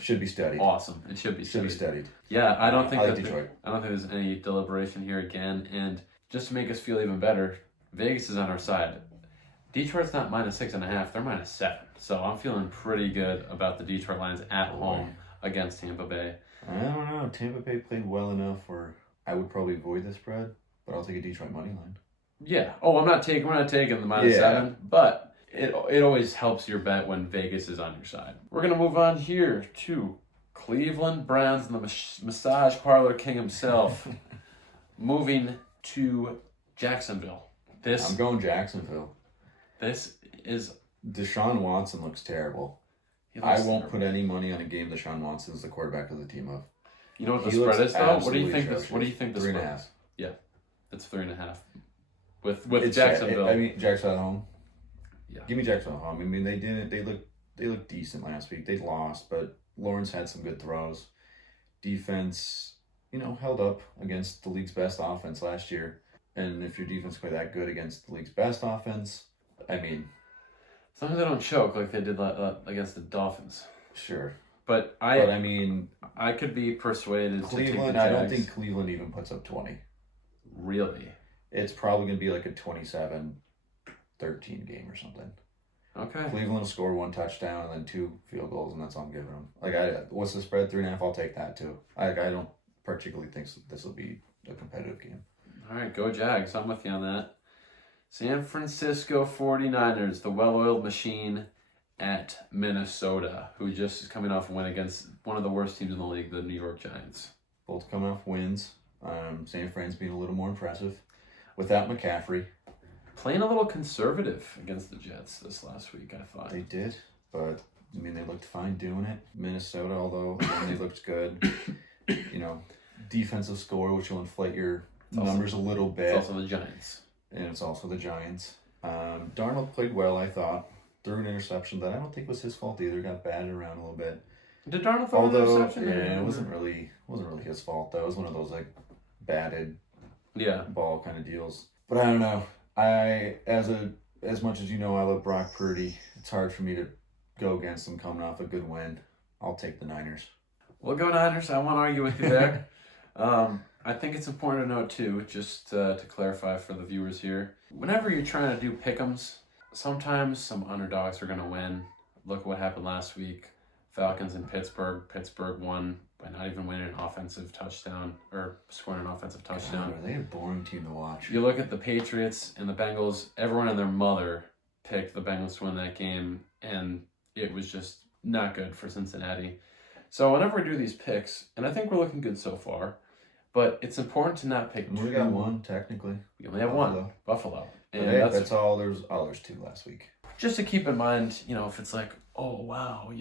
should be studied. Awesome. It should be studied. Yeah, I don't think Detroit. I don't think there's any deliberation here again. And just to make us feel even better, Vegas is on our side. Detroit's not minus 6.5; they're minus 7. So I'm feeling pretty good about the Detroit Lions at home against Tampa Bay. I don't know. Tampa Bay played well enough where I would probably avoid the spread, but I'll take a Detroit money line. Yeah. Oh, we're not taking the minus 7, but it always helps your bet when Vegas is on your side. We're gonna move on here to Cleveland Browns and the massage parlor king himself, moving to Jacksonville. I'm going Jacksonville. This is Deshaun Watson looks terrible. I won't put any money on a game Deshaun Watson is the quarterback of the team of. You know what the spread is though? What do you think? What do you think the 3.5? Yeah, it's 3.5. With Jacksonville. I mean, Jacksonville at home. Yeah. Give me Jacksonville at home. I mean, they looked decent last week. They lost, but Lawrence had some good throws. Defense, held up against the league's best offense last year. And if your defense play that good against the league's best offense, I mean, As long as they don't choke like they did against the Dolphins. Sure. But I mean, I could be persuaded to take the Cleveland, Jags. I don't think Cleveland even puts up 20. Really? It's probably going to be like a 27-13 game or something. Okay. Cleveland will score 1 touchdown and then 2 field goals, and that's all I'm giving them. Like, what's the spread? 3.5. I'll take that too. I don't particularly think this will be a competitive game. All right, go Jags. I'm with you on that. San Francisco 49ers, the well-oiled machine at Minnesota, who just is coming off a win against one of the worst teams in the league, the New York Giants. Both coming off wins. San Fran's being a little more impressive without McCaffrey. Playing a little conservative against the Jets this last week, I thought. They did, but I mean, they looked fine doing it. Minnesota, although again, they looked good. You know, defensive score, which will inflate your numbers a little bit. It's also the Giants. And it's also the Giants. Darnold played well, I thought. Threw an interception that I don't think was his fault either. Got batted around a little bit. Did Darnold throw an interception? Yeah, it wasn't really his fault though. It was one of those like batted ball kind of deals. But I don't know. As much as you know, I love Brock Purdy. It's hard for me to go against him coming off a good win. I'll take the Niners. We'll go Niners. I won't argue with you there. I think it's important to note too, just to clarify for the viewers here, whenever you're trying to do pick'ems, sometimes some underdogs are going to win. Look at what happened last week. Falcons in Pittsburgh. Pittsburgh won by not even winning an offensive touchdown or scoring an offensive touchdown. God, are they a boring team to watch? You look at the Patriots and the Bengals, everyone and their mother picked the Bengals to win that game, and it was just not good for Cincinnati. So whenever we do these picks, and I think we're looking good so far, but it's important to not pick We got one, technically. We only have one. Buffalo. And hey, that's all. There's 2 last week. Just to keep in mind, if it's like, oh, wow,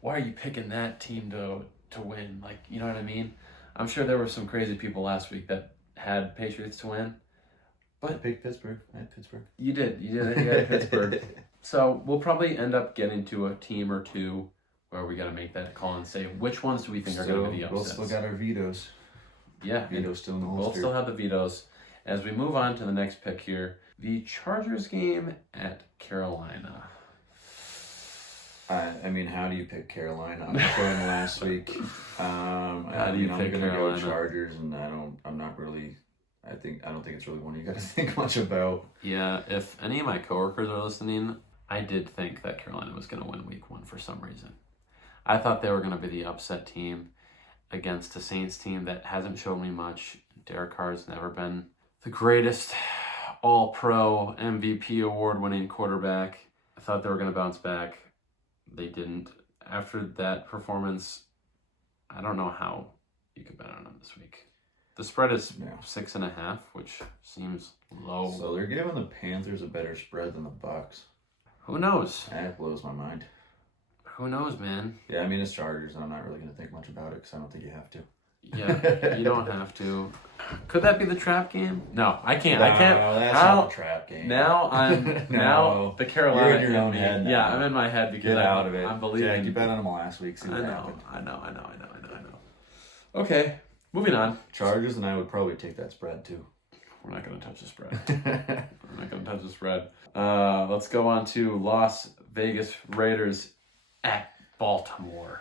why are you picking that team to win? Like, you know what I mean? I'm sure there were some crazy people last week that had Patriots to win. But I picked Pittsburgh. I had Pittsburgh. You did. You had Pittsburgh. So we'll probably end up getting to a team or two where we got to make that call and say, which ones do we think are going to be the upsets? We'll still got our vetoes. Yeah. Vetoes still in the holster. We'll still have the vetoes. As we move on to the next pick here, the Chargers game at Carolina. I mean, how do you pick Carolina? I'm going last week. How do you pick I'm Carolina? gonna go Chargers, and I don't think it's really one you got to think much about. Yeah, if any of my coworkers are listening, I did think that Carolina was going to win week 1 for some reason. I thought they were going to be the upset team against a Saints team that hasn't shown me much. Derek Carr's never been the greatest all-pro MVP award-winning quarterback. I thought they were going to bounce back. They didn't. After that performance, I don't know how you could bet on them this week. The spread is 6.5, which seems low. So they're giving the Panthers a better spread than the Bucks. Who knows? That blows my mind. Who knows, man? Yeah, I mean, it's Chargers, and I'm not really going to think much about it because I don't think you have to. Yeah, you don't have to. Could that be the trap game? No, I can't. No, I can't. That's not the trap game. Now now the Carolina. You're in your own head now. Yeah, I'm in my head because Get out of it. I'm believing. Jack, you bet on them last week. See what happened. I know. Okay, moving on. Chargers and I would probably take that spread too. We're not going to touch the spread. Let's go on to Las Vegas Raiders at Baltimore.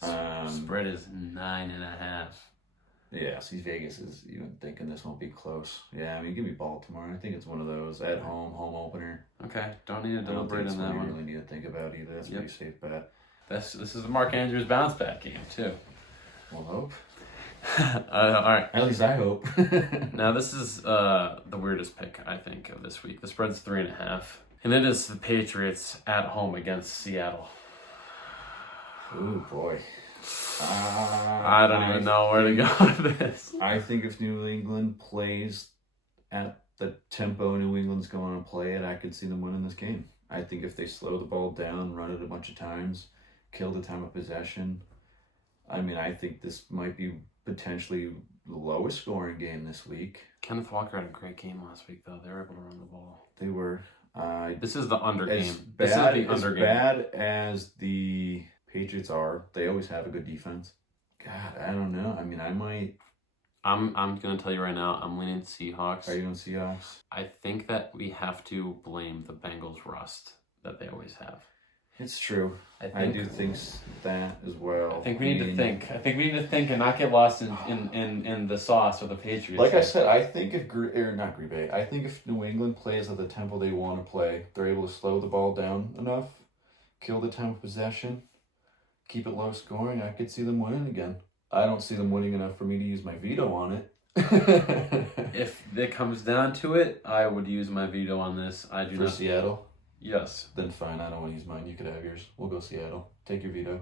Spread is 9.5. Yeah, see, Vegas is even thinking this won't be close. Yeah, I mean, give me Baltimore. I think it's one of those at home opener. Okay, don't need to deliberate on that one. You really need to think about either. That's a pretty safe bet. This is the Mark Andrews bounce back game too. We'll hope. All right. At least I hope. Now this is the weirdest pick I think of this week. The spread's 3.5, and it is the Patriots at home against Seattle. Oh boy. I don't even know where to go with this. I think if New England plays at the tempo New England's going to play it, I could see them winning this game. I think if they slow the ball down, run it a bunch of times, kill the time of possession, I mean, I think this might be potentially the lowest scoring game this week. Kenneth Walker had a great game last week, though. They were able to run the ball. They were. This is the under game. This is the under game. As bad as the Patriots are, they always have a good defense. God, I don't know. I mean, I might I'm going to tell you right now, I'm leaning Seahawks. Are you on Seahawks? I think that we have to blame the Bengals' rust that they always have. It's true. I do think that as well. I think we need to think. I think we need to think and not get lost in the sauce of the Patriots. Like I said, I think if not Green Bay, I think if New England plays at the tempo they want to play, they're able to slow the ball down enough, kill the time of possession, keep it low scoring, I could see them winning again. I don't see them winning enough for me to use my veto on it. If it comes down to it, I would use my veto on this. I do for not. Seattle? Yes. Then fine, I don't want to use mine. You could have yours. We'll go Seattle. Take your veto.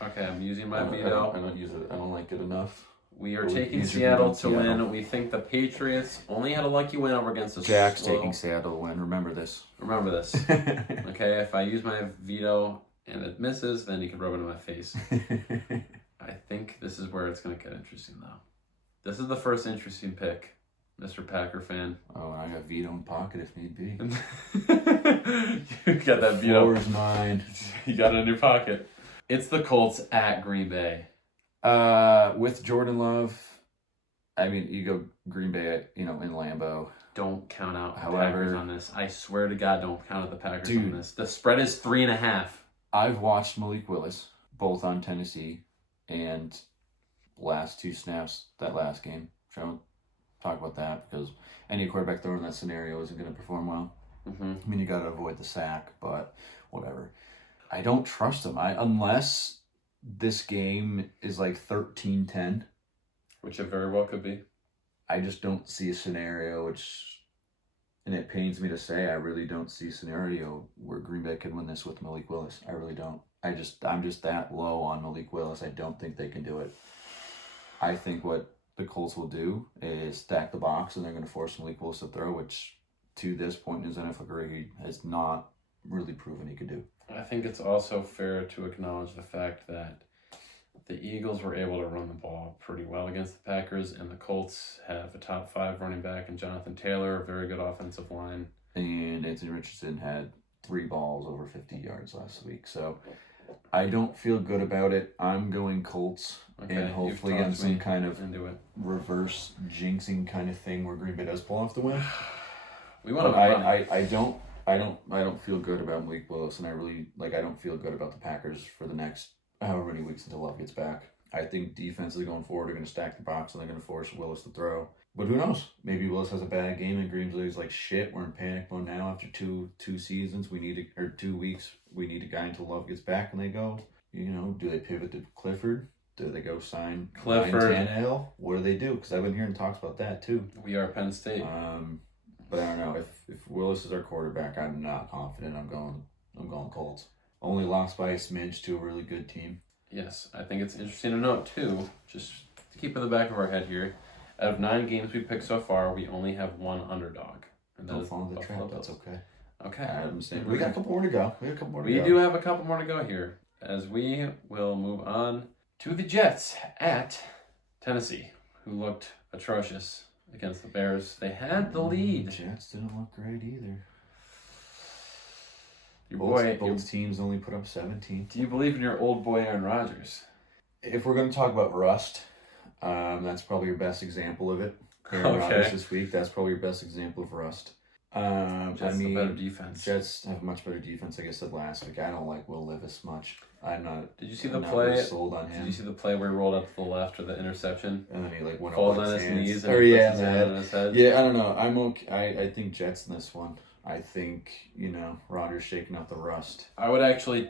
Okay, I'm using my I veto. don't use it. I don't like it enough. We are taking Seattle to win. We think the Patriots only had a lucky win over against the Jack's taking Seattle to win. Remember this. Remember this. Okay, if I use my veto and it misses, then you can rub it in my face. I think this is where it's going to get interesting, though. This is the first interesting pick, Mr. Packer fan. Oh, and I got veto in pocket if need be. You got that veto. Floor is mine. You got it in your pocket. It's the Colts at Green Bay. With Jordan Love, I mean, you go Green Bay, in Lambeau. Don't count out the However, Packers on this. I swear to God, don't count out the Packers dude, on this. The spread is 3.5. I've watched Malik Willis, both on Tennessee and last 2 snaps that last game. I don't talk about that because any quarterback thrown in that scenario isn't going to perform well. Mm-hmm. I mean, you got to avoid the sack, but whatever. I don't trust him. Unless this game is like 13-10. Which it very well could be. I just don't see a scenario and it pains me to say, I really don't see a scenario where Green Bay can win this with Malik Willis. I really don't. I'm just that low on Malik Willis. I don't think they can do it. I think what the Colts will do is stack the box and they're going to force Malik Willis to throw, which to this point in his NFL career, he has not really proven he could do. I think it's also fair to acknowledge the fact that the Eagles were able to run the ball pretty well against the Packers, and the Colts have a top 5 running back in Jonathan Taylor, a very good offensive line. And Anthony Richardson had 3 balls over 50 yards last week. So I don't feel good about it. I'm going Colts, and hopefully on some kind of reverse jinxing kind of thing where Green Bay does pull off the win. We want to. I don't feel good about Malik Willis, and I don't feel good about the Packers for the next however many weeks until Love gets back. I think defenses going forward are going to stack the box and they're going to force Willis to throw. But who knows? Maybe Willis has a bad game and Green Bay's like, shit, we're in panic mode now after two seasons. 2 weeks. We need a guy until Love gets back, and they go, do they pivot to Clifford? Do they go sign Clifford? Tannehill? What do they do? Because I've been hearing talks about that too. We are Penn State. But I don't know. If Willis is our quarterback, I'm not confident. I'm going Colts. Only lost by a smidge to a really good team. Yes, I think it's interesting to note too, just to keep in the back of our head here, out of 9 games we picked so far, we only have 1 underdog. And don't follow the trap, that's okay. Okay. We got a couple more to go. We do have a couple more to go here, as we will move on to the Jets at Tennessee, who looked atrocious against the Bears. They had the lead. The Jets didn't look great either. Both teams only put up 17. Do you believe in your old boy Aaron Rodgers? If we're going to talk about rust, that's probably your best example of it. Aaron Rodgers this week, that's probably your best example of rust. Jets have better defense. Jets have much better defense, like I said last week. I don't like Will Levis much. I'm not. Did you see the play? Really sold on him. Did you see the play where he rolled out to the left or the interception? And then he went falls up on his knees and puts his hand on his head. Yeah, I don't know. I'm okay. I think Jets in this one. I think Rodgers shaking out the rust. I would actually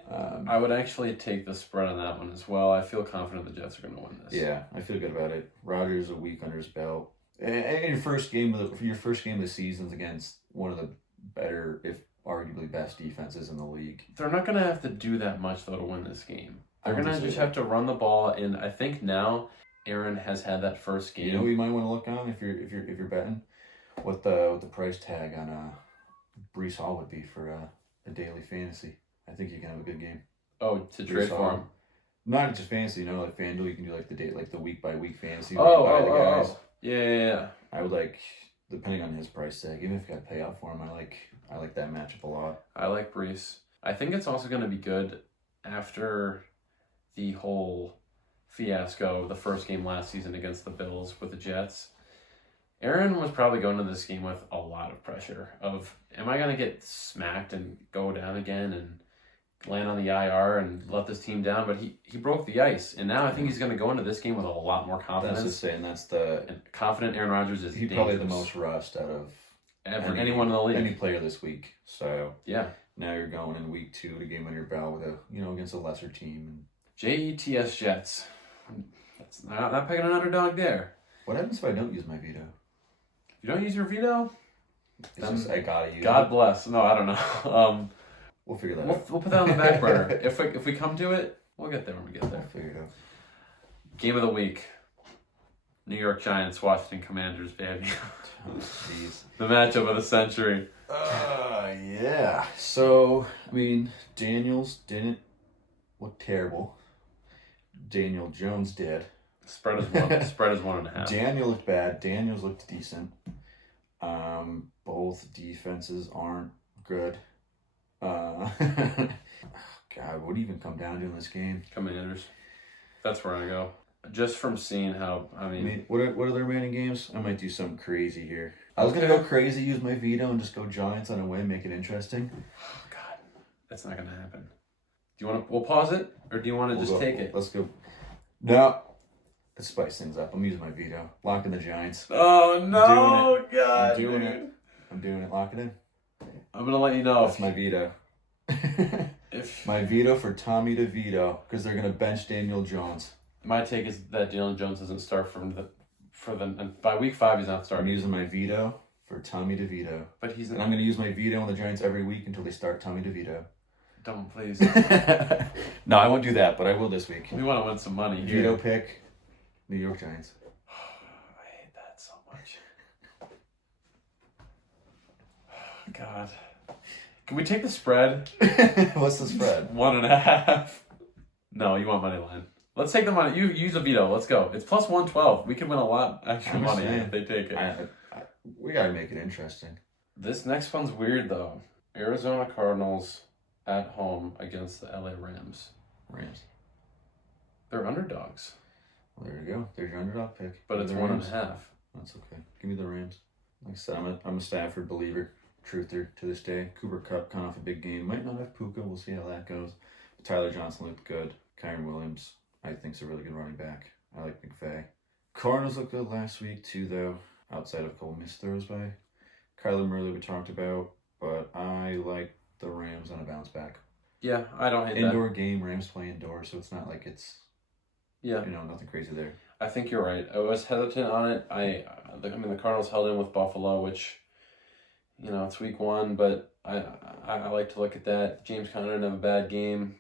take the spread on that one as well. I feel confident the Jets are going to win this. Yeah, I feel good about it. Rodgers a week under his belt. And your first game of the season is against one of the better, if arguably best, defenses in the league. They're not going to have to do that much though to win this game. They're going to just have to run the ball, and I think now Aaron has had that first game. You know what you might want to look on if you're betting, what the price tag on Breece Hall would be for a daily fantasy. I think you can have a good game. Oh, to trade for him. Not just fantasy, like FanDuel, you can do the week by week fantasy. Oh. Yeah. I would depending on his price tag, even if you got to pay out for him, I like that matchup a lot. I like Breece. I think it's also going to be good after the whole fiasco the first game last season against the Bills with the Jets, Aaron was probably going to this game with a lot of pressure of, am I going to get smacked and go down again and land on the IR and let this team down? But he broke the ice, and now I think he's going to go into this game with a lot more confidence. That's the same. And confident Aaron Rodgers is dangerous. Probably the most rust out of anyone in the league. Any player this week. So yeah. Now you're going in week 2 to game on your belt with against a lesser team. JETS Jets. That's not picking an underdog there. What happens if I don't use my veto? If you don't use your veto, I gotta use God it. bless. No, I don't know. We'll figure that out. We'll put that on the back burner. If we come to it, we'll get there when we get there. We'll figure it out. Game of the week. New York Giants, Washington Commanders, baby. Oh, jeez. The matchup of the century. Yeah. So, I mean, Daniels didn't look terrible. Daniel Jones did. Spread is 1.5. Daniel looked bad. Daniels looked decent. Both defenses aren't good. God, what do you even come down to in this game? Commanders. That's where I go. Just from seeing how, what are the remaining games? I might do something crazy here. I was going to go crazy, use my veto, and just go Giants on a win, make it interesting. Oh, God. That's not going to happen. Do you want to, we'll pause it, or do you want to take it? Let's go. No. Let's spice things up. I'm using my veto. Lock in the Giants. Oh, no, God. I'm doing it. I'm doing it. Lock it in. I'm going to let you know. That's my veto. My veto for Tommy DeVito, because they're going to bench Daniel Jones. My take is that Daniel Jones doesn't start and by week 5 he's not starting. I'm using my veto for Tommy DeVito. But he's and I'm going to use my veto on the Giants every week until they start Tommy DeVito. Don't, please. No, I won't do that, but I will this week. We want to win some money here. Veto pick, New York Giants. I hate that so much. God. Can we take the spread? What's the spread? 1.5. No, you want money line. Let's take the money. You use a veto. Let's go. It's plus 112. We could win a lot extra money if they take it. We got to make it interesting. This next one's weird, though. Arizona Cardinals at home against the LA Rams. Rams. They're underdogs. Well, there you go. There's your underdog pick. But it's 1.5. That's okay. Give me the Rams. Like I said, I'm a Stafford believer. Truther to this day. Cooper Kupp coming off a big game. Might not have Puka. We'll see how that goes. But Tyler Johnson looked good. Kyron Williams, I think, is a really good running back. I like McVay. Cardinals looked good last week, too, though, outside of a couple missed throws by Kyler Murray we talked about. But I like the Rams on a bounce back. Yeah, I don't hate Indoor game, Rams play indoors, so it's not like it's, yeah, nothing crazy there. I think you're right. I was hesitant on it. I mean, the Cardinals held in with Buffalo, which, it's week 1, but I like to look at that. James Conner didn't have a bad game.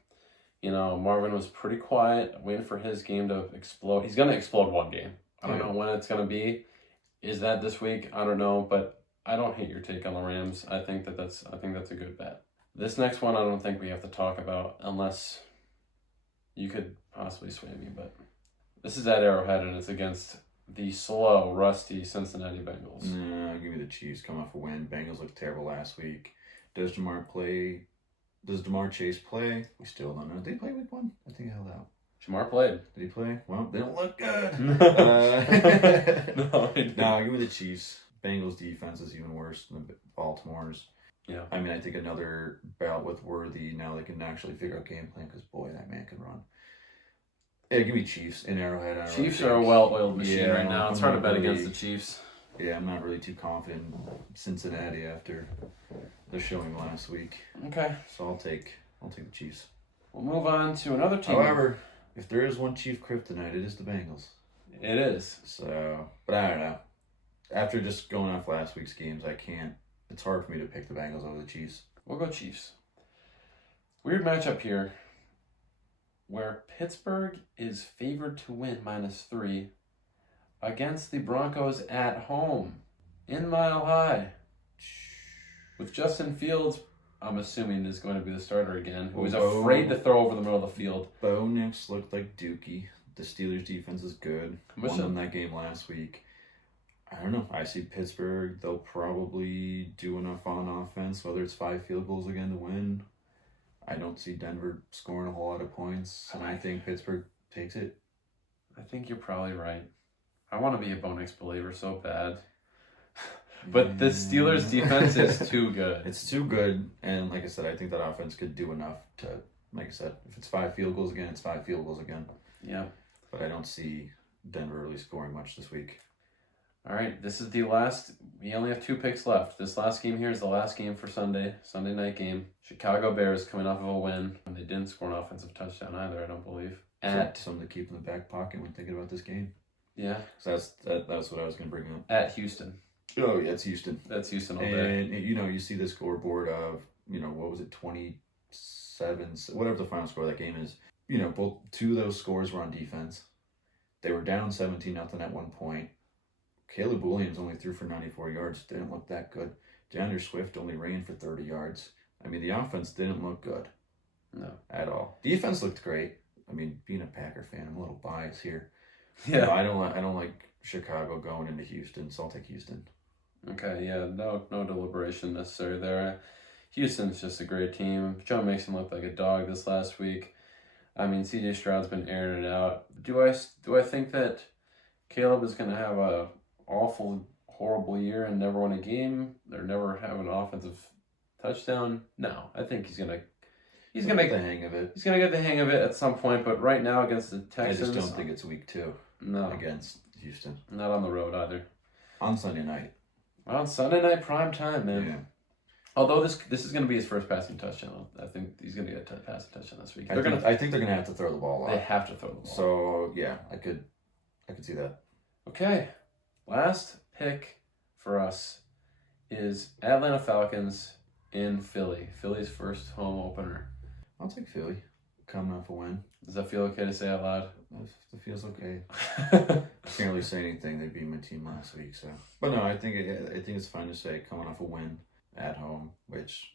Marvin was pretty quiet, waiting for his game to explode. He's going to explode one game. I don't know when it's going to be. Is that this week? I don't know, but I don't hate your take on the Rams. I think that's a good bet. This next one I don't think we have to talk about unless you could possibly sway me, but this is at Arrowhead and it's against the slow, rusty Cincinnati Bengals. No, give me the Chiefs. Come off a win. Bengals looked terrible last week. Does Jamar Chase play? We still don't know. Did he play week 1? I think he held out. Jamar played. Did he play? Well, they don't look good. No, give me the Chiefs. Bengals defense is even worse than Baltimore's. Yeah. I mean, I think another bout with Worthy. Now they can actually figure out game plan because, boy, that man can run. Yeah, give me Chiefs in Arrowhead. Chiefs are a well-oiled machine right now. It's hard to bet against the Chiefs. Yeah, I'm not really too confident in Cincinnati after the showing last week. Okay. So I'll take the Chiefs. We'll move on to another team. However, if there is one Chief kryptonite, it is the Bengals. It is. So, but I don't know. After just going off last week's games, I can't. It's hard for me to pick the Bengals over the Chiefs. We'll go Chiefs. Weird matchup here where Pittsburgh is favored to win -3 against the Broncos at home in Mile High. With Justin Fields, I'm assuming, is going to be the starter again, who is afraid to throw over the middle of the field. Bo Nix looked like Dookie. The Steelers' defense is good. Won them that game last week. I don't know. I see Pittsburgh. They'll probably do enough on offense, whether it's 5 field goals again to win. I don't see Denver scoring a whole lot of points, and I think Pittsburgh takes it. I think you're probably right. I want to be a Bo Nix believer so bad. But the Steelers' defense is too good. It's too good, and like I said, I think that offense could do enough to, like I said, if it's 5 field goals again, it's 5 field goals again. Yeah. But I don't see Denver really scoring much this week. All right, this is the last. We only have 2 picks left. This last game here is the last game for Sunday night game. Chicago Bears coming off of a win. And they didn't score an offensive touchdown either, I don't believe. Something to keep in the back pocket when thinking about this game. Yeah. So that's what I was going to bring up. At Houston. Oh, yeah, it's Houston. That's Houston all day. And, you see the scoreboard of, what was it, 27, whatever the final score of that game is. Both 2 of those scores were on defense. They were down 17-0 at one point. Caleb Williams only threw for 94 yards. Didn't look that good. DeAndre Swift only ran for 30 yards. I mean, the offense didn't look good. No. At all. Defense looked great. I mean, being a Packer fan, I'm a little biased here. Yeah. I don't like Chicago going into Houston, so I'll take Houston. Okay, yeah, no deliberation necessary there. Houston's just a great team. Joe Mixon looked like a dog this last week. I mean, C.J. Stroud's been airing it out. Do I think that Caleb is going to have a awful, horrible year and never win a game or never have an offensive touchdown? No, I think he's gonna get the hang of it. He's gonna get the hang of it at some point. But right now against the Texans, I just don't think it's week 2. No, against Houston. Not on the road either. On Sunday night. On Sunday night prime time, man. Yeah. Although this is going to be his first passing touchdown. I think he's going to get a passing touchdown this week. I think they're going to have to throw the ball a lot. They have to throw the ball. So, yeah, I could see that. Okay. Last pick for us is Atlanta Falcons in Philly. Philly's first home opener. I'll take Philly. Coming off a win. Does that feel okay to say out loud? It feels okay. I can't really say anything. They beat my team last week, so. But no, I think it's fine to say coming off a win at home, which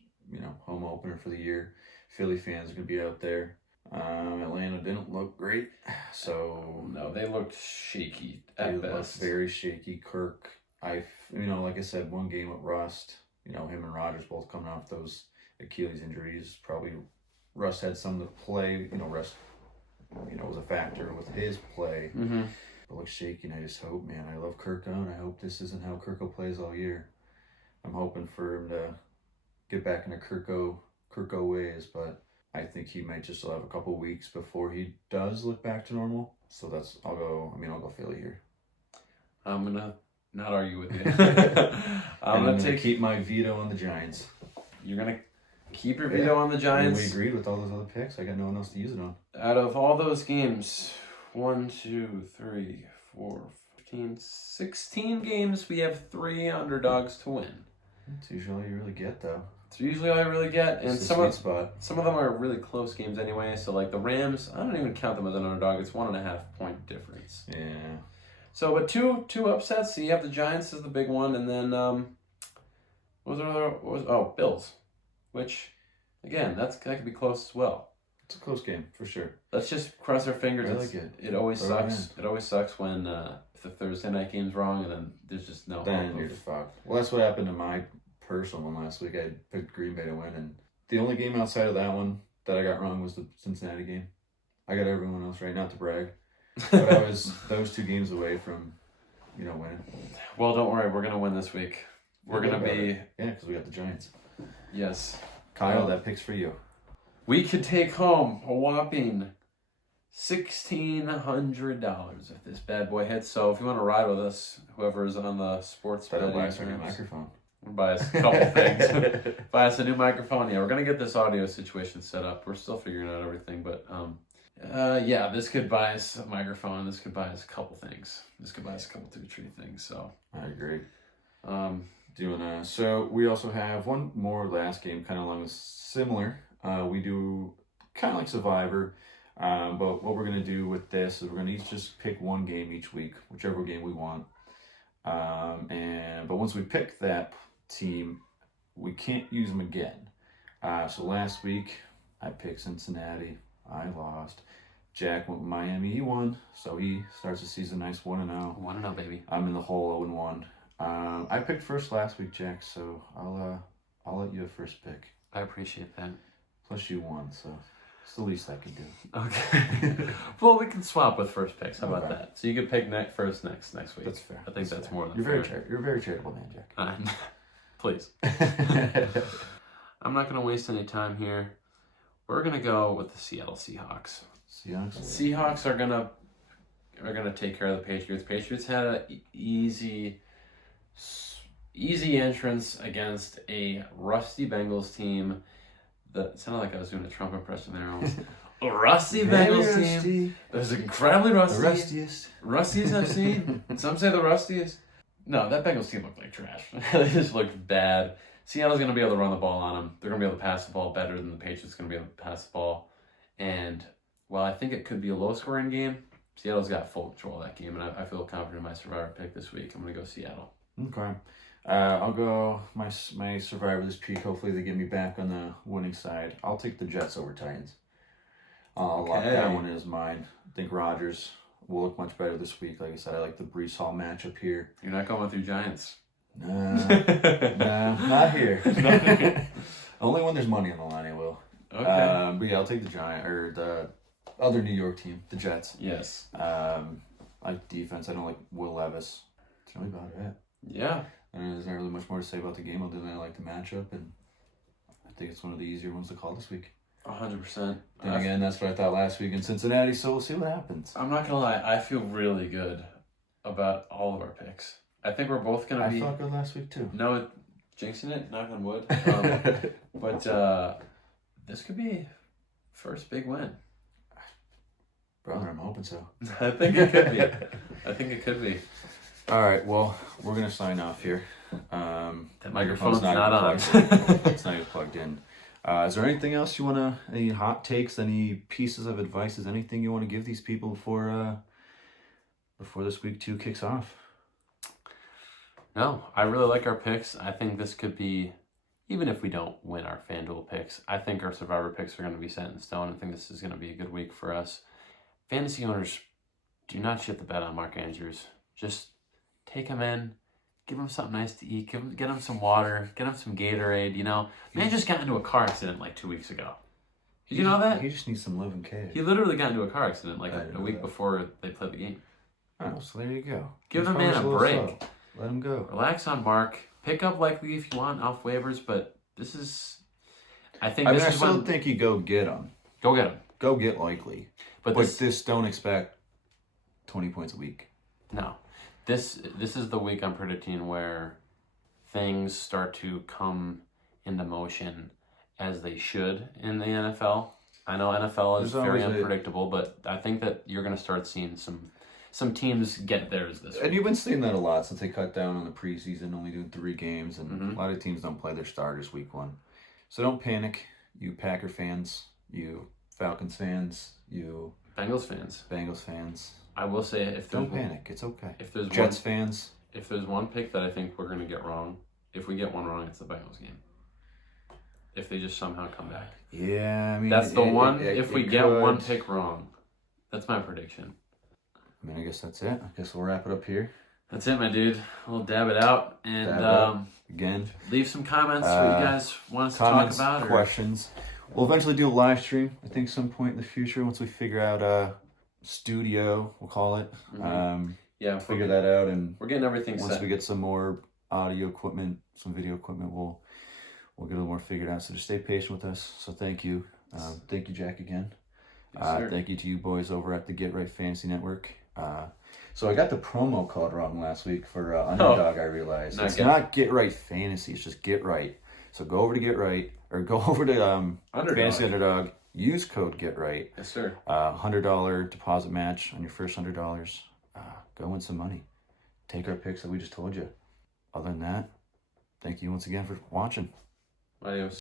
home opener for the year. Philly fans are gonna be out there. Atlanta didn't look great, so no, they looked shaky at best. They looked very shaky. Kirk, like I said, one game with rust. Him and Rodgers both coming off those Achilles injuries. Probably Russ had some to play. Russ, was a factor with his play. Mm-hmm. But looks shaky, and I just hope, man, I love Kirk and I hope this isn't how Kirko plays all year. I'm hoping for him to get back into Kirko ways, but I think he might just have a couple weeks before he does look back to normal. So I'll go Philly here. I'm gonna not argue with you. I'm gonna keep my veto on the Giants. You're gonna keep your veto on the Giants. We agreed with all those other picks. I got no one else to use it on. Out of all those games, 1, 2, 3, 4, 15, 16 games, we have 3 underdogs to win. That's usually all you really get, though. It's usually all I really get, and some of them are really close games anyway. So like the Rams, I don't even count them as an underdog. It's 1.5 point difference. Yeah. So, but two upsets. So you have the Giants as the big one, and then Bills, which again that could be close as well. It's a close game for sure. Let's just cross our fingers. Really good. It always sucks. It always sucks when if the Thursday night game's wrong and then there's just no hope. Then you're fucked. Well, that's what happened to my personal one last week. I picked Green Bay to win, and the only game outside of that one that I got wrong was the Cincinnati game. I got everyone else right, not to brag, but I was those 2 games away from, winning. Well, don't worry, we're gonna win this week. We're gonna be because we got the Giants. Yes, Kyle, that pick's for you. We could take home a whopping $1,600 if this bad boy hits. So if you want to ride with us, whoever is on the sports better betting buy us a new microphone. We'll buy us a couple things. Buy us a new microphone. Yeah, we're gonna get this audio situation set up. We're still figuring out everything, but this could buy us a microphone. This could buy us a couple things. This could buy us a couple 2-3 things. So I agree. So we also have one more last game, kind of along with similar. We do kind of like Survivor, but what we're going to do with this is we're going to each just pick one game each week, whichever game we want. But once we pick that team, we can't use them again. So last week, I picked Cincinnati. I lost. Jack went with Miami. He won, so he starts the season nice 1-0. 1-0, baby. I'm in the hole 0-1. I picked first last week, Jack, so I'll let you have first pick. I appreciate that. Plus you won, so. It's the least I could do. Okay. Well, we can swap with first picks. How about Okay. that? So you could pick next week. That's fair. I think that's fair. more than You're fair. you're a very charitable man, Jack. Please. I'm not going to waste any time here. We're going to go with the Seattle Seahawks. Seahawks are gonna take care of the Patriots. Patriots had an easy entrance against a rusty Bengals team. That sounded like I was doing a Trump impression there almost. A rusty Bengals team. That was incredibly rusty. The rustiest. Rustiest I've seen. Some say the rustiest. No, that Bengals team looked like trash. They just looked bad. Seattle's going to be able to run the ball on them. They're going to be able to pass the ball better than the Patriots going to be able to pass the ball. And while I think it could be a low-scoring game, Seattle's got full control of that game, and I feel confident in my survivor pick this week. I'm going to go Seattle. Okay. I'll go my survivor this week. Hopefully they get me back on the winning side. I'll take the Jets over Titans. I'll lock that one as mine. I think Rodgers will look much better this week. Like I said, I like the Brees Hall matchup here. You're not going with your Giants. Nah, not here. Only when there's money on the line, I will. Okay. But yeah, I'll take the the other New York team, the Jets. Yes. I like defense. I don't like Will Levis. That's really about it. Yeah. And there's not really much more to say about the game other than I like the matchup, and I think it's one of the easier ones to call this week. 100%. Then again, that's what I thought last week in Cincinnati, so we'll see what happens. I'm not going to lie. I feel really good about all of our picks. I think we're both going to be... I felt good last week, too. No, jinxing it, knock on wood. But this could be first big win. Brother, I'm hoping so. I think it could be. All right, well, we're going to sign off here. That microphone's not on. It's not even plugged in. Is there anything else you want to, any hot takes, any pieces of advice, is anything you want to give these people before this week 2 kicks off? No, I really like our picks. I think this could be, even if we don't win our FanDuel picks, I think our Survivor picks are going to be set in stone. I think this is going to be a good week for us. Fantasy owners, do not shit the bed on Mark Andrews. Just take him in, give him something nice to eat, get him some water, get him some Gatorade, Man just got into a car accident like 2 weeks ago. Did you know that? He just needs some love and care. He literally got into a car accident like a week before they played the game. Oh, so there you go. Give the man a break. Slow. Let him go. Relax on Mark. Pick up likely if you want off waivers, but this is... I think I still think you go get him. Go get him. Go get likely. But this don't expect 20 points a week. No. This is the week I'm predicting where things start to come into motion as they should in the NFL. I know NFL is very unpredictable, but I think that you're going to start seeing some teams get theirs this week. And you've been seeing that a lot since they cut down on the preseason, only doing 3 games, and a lot of teams don't play their starters week 1. So don't panic, you Packer fans, you Falcons fans, you Bengals fans. I will say if don't panic, it's okay. If there's Jets fans, if there's one pick that I think we're going to get wrong, if we get one wrong, it's the Bengals game. If they just somehow come back. Yeah, I mean that's the one. If we get one pick wrong, that's my prediction. I mean, I guess that's it. I guess we'll wrap it up here. That's it, my dude. We'll dab it out and again, leave some comments what you guys want us to talk about. Questions. We'll eventually do a live stream. I think some point in the future once we figure out studio, we'll call it. Yeah, figure that out, and we're getting everything once set. we get some more audio equipment, some video equipment, we'll get a little more figured out. So just stay patient with us. So thank you. Thank you, Jack, again. Yes, thank you to you boys over at the Get Right Fantasy Network. So I got the promo code wrong last week for Underdog, I realized. It's not Get Right Fantasy, it's just Get Right. So go over to Get Right, or go over to Underdog. Fantasy Underdog, use code Get Right. Yes, sir. $100 deposit match on your first $100. Go win some money. Take our picks that we just told you. Other than that, thank you once again for watching. Adios.